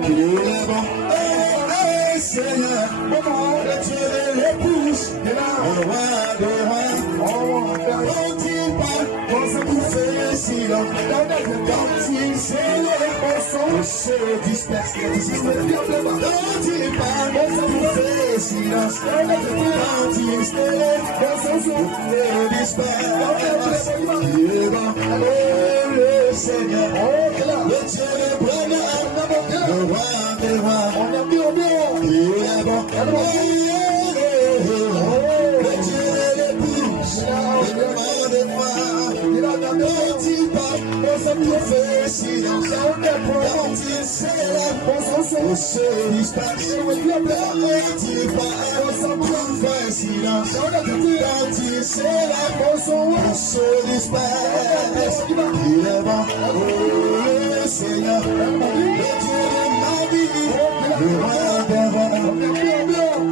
qu'il est bon. Oh, Seigneur, le Dieu de l'épouse, le roi des rois. Quand il parle, vous faites silence. Quand il s'élève, on se disperse. Quand il parle, vous faites silence. Quand il s'élève, on se disperse. Il est bon, le Seigneur, le Dieu de Brahma, le roi des rois. Il est bon, le Dieu de l'épouse, le roi des rois. Quand il parle, on fait silence. Quand il s'élève, on se disperse. Quand il parle, on fait silence, quand il s'élève, on se disperse. Il est bon, oh le Seigneur, le Dieu de ma vie, le roi des rois.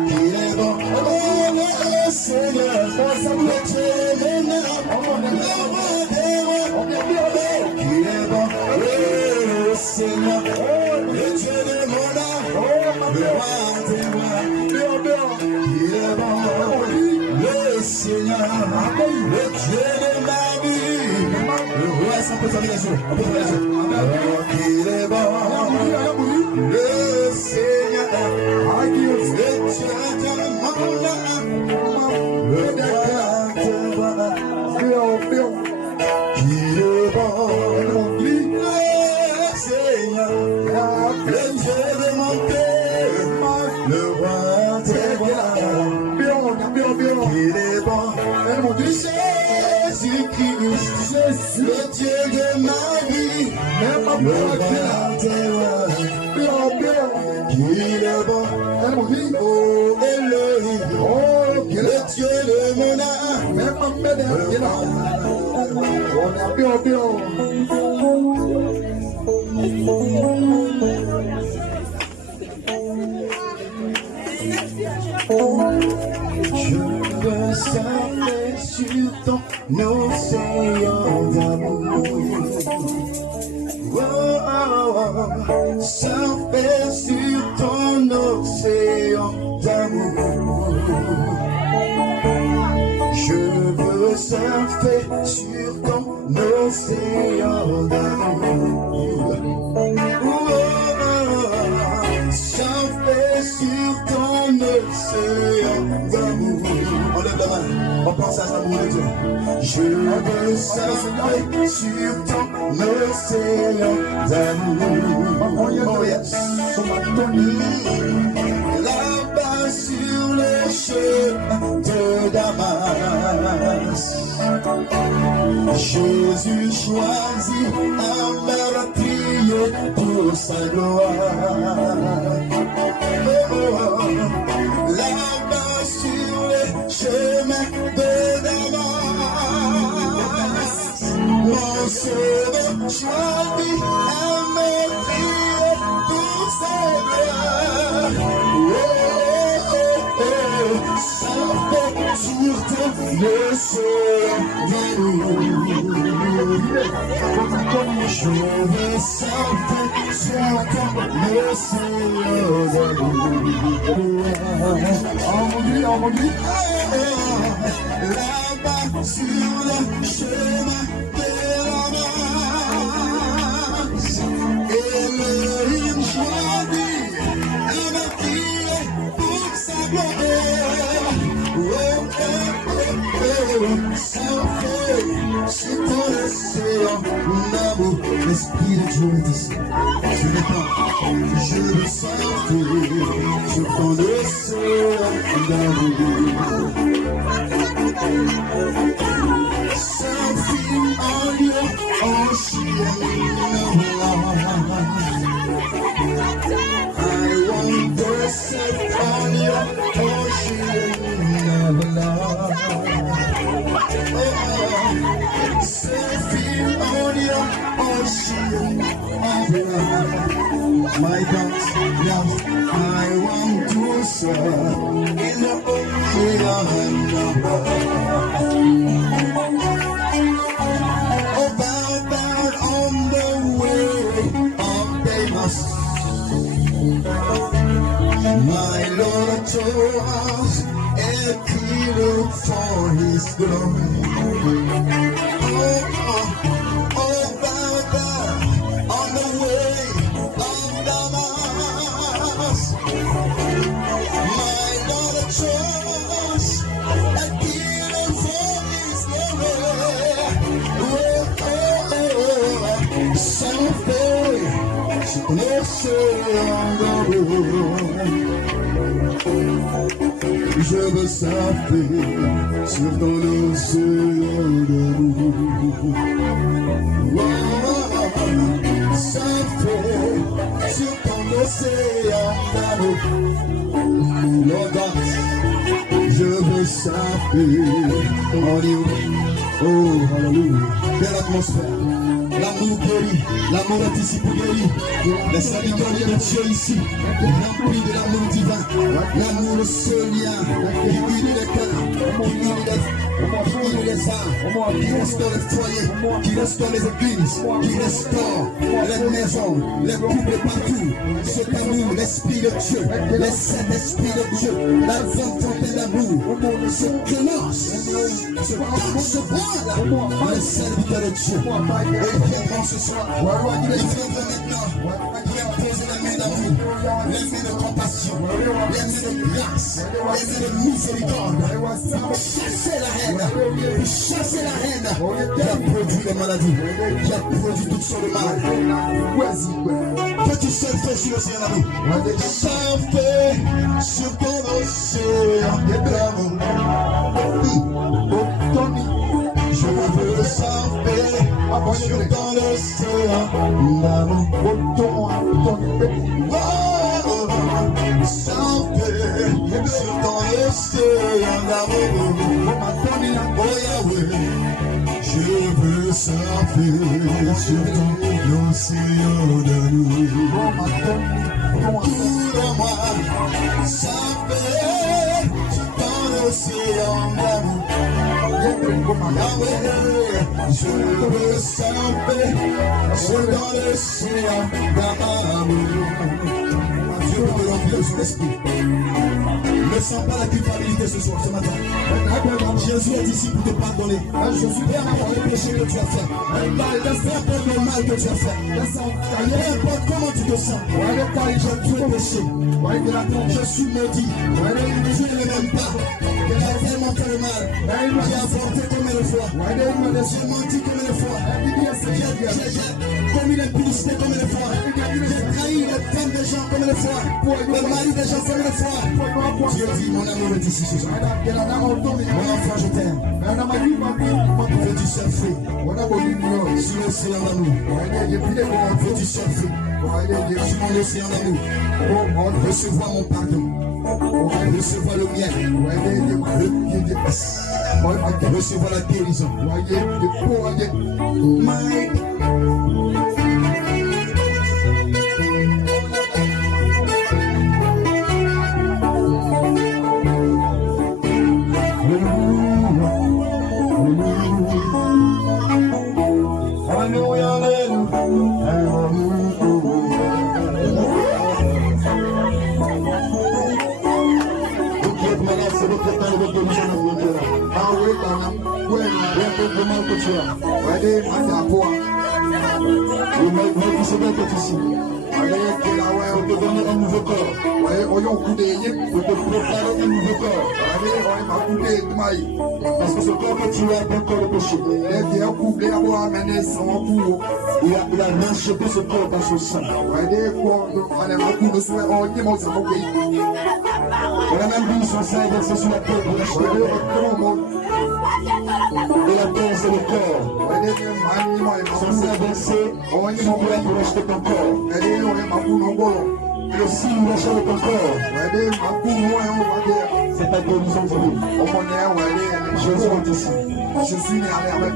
Il est bon, oh le Seigneur, le Dieu de ma vie, le roi des rois. Il est bon, oh le Seigneur, le Dieu de mon âme, le roi des rois. Il est bon, le Seigneur, le Dieu de ma vie, le roi. On peut fermer les yeux, on peut fermer les yeux. Il est bon, le Seigneur, le Dieu de mon âme, le roi des rois. Il est bon, le Seigneur, le Dieu de mon cœur, le roi des rois. Il est bon, Jésus-Christ, le Dieu de ma vie, le roi des rois. Il est bon, oh Elohim, le Dieu de mon âme, le je veux s'arrêter sur ton océan d'amour. Oh, oh, oh, surfer sur ton océan d'amour. Je veux surfer sur ton océan d'amour. Oh, surfer sur ton océan d'amour. On lève la main, on pense à l'amour de Dieu. Je veux surfer sur ton océan d'amour. Oh yes. Là-bas sur le chemin de Damas, Jésus choisit un meurtrier pour sa gloire. Oh, oh, oh. Là-bas sur le chemin de Damas, mon sauveur choisit un meurtrier pour sa gloire. Oh, oh, oh, ça fait sur ton océan d'amour. Je veux surfer sur ton océan d'amour. En mon Dieu, là-bas sur le chemin de la masse, Elohim choisit un meurtrier pour sa gloire. Oh, oh, oh, surfer sur ton océan d'amour. L'Esprit de Dieu est ici. Je n'ai pas, je veux surfer sur ton océan d'amour. Surfing on your ocean of love. I want to surf on your ocean of love. Oh, surfing on your ocean of love. My God, love, I want to surf in the ocean of love. Oh, bow down on the way of Damas. My Lord told us a kilo for his glory. Oh, bow down on the way of Damas. My Lord told us a kilo for his glory. Oh, surfer sur l'océan d'amour. Je veux surfer sur ton océan d'amour. Oh, surfer sur ton océan d'amour. Lord God, je veux s'appuie en lui. Oh, hallelujah. Belle atmosphère. L'amour guérit, l'amour anticipe guérit. Les serviteurs de Dieu ici, remplis de l'amour divin. L'amour, le seul lien qui unit les cœurs, qui unit les âmes, qui restaure les foyers, qui restaure les églises, qui restaure les maisons, les couples partout. C'est amour, l'esprit de Dieu, les sept esprits de Dieu, la volonté d'amour, se clémence, se voile, les serviteurs de Dieu. Et il viendront ce soir, il viendront maintenant, il vient poser les mains d'amour, les mains de compassion, les mains de grâce, les mains de miséricorde, chasser la haine, chasser la haine qui a produit les maladies, qui a produit toutes sortes de mal. Que tu sais faire sur l'océan d'amour, surfer sur ton océan d'amour. Je veux surfer sur ton océan d'amour. Surfer sur ton océan d'amour. Oh Yahweh, je veux surfer sur ton océan d'amour. Couvre-moi, surfer sur ton océan d'amour. Yahweh, je veux surfer sur ton océan d'amour. Dieu veut te remplir de son esprit. Ne sens pas la culpabilité ce soir, ce matin. Jésus est ici pour te pardonner. Je suis prêt à avoir le péché que tu as fait. Peu importe le mal que tu as fait. Peu importe comment tu te sens. J'ai tout péché. Je suis maudit. Tu ne m'aimes pas. Il a tellement fait le mal. J'ai avorté combien de fois. J'ai menti combien de fois. J'ai commis l'impudicité combien de fois. J'ai trahi les femmes des gens combien de fois. Le mari des gens combien de fois. Dieu dit, mon amour est ici ce soir. Mon enfant, je t'aime. Veux-tu surfer sur l'océan d'amour? Veux-tu surfer sur mon océan d'amour? Recevoir mon pardon. Recevoir le mien. Recevoir la guérison. Pour te donner un nouveau corps, pour te préparer un nouveau corps, parce que ce corps que tu as est un corps de péché. Il a racheté ce corps par son sang. On a même vu son sang versé sur la terre pour l'acheter. Et la terre c'est le corps. Son sang versé pour acheter ton corps. Et aussi il achète ton corps. C'est ta guérison divine. Jésus est ici. Je suis né avec.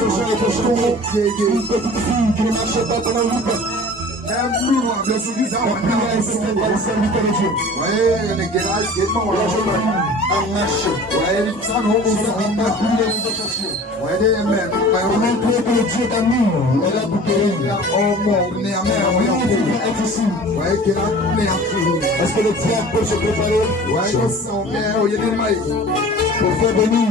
ce genre de choses. Une petite fille qui ne marchait pas pendant 8 ans. Le serviteur de Dieu. La jeune fille a marché. On a pris les réseaux sociaux. On a cru que Dieu d'amour, elle a bouclé. Est ici. Est-ce que le diable peut se préparer pour faire venir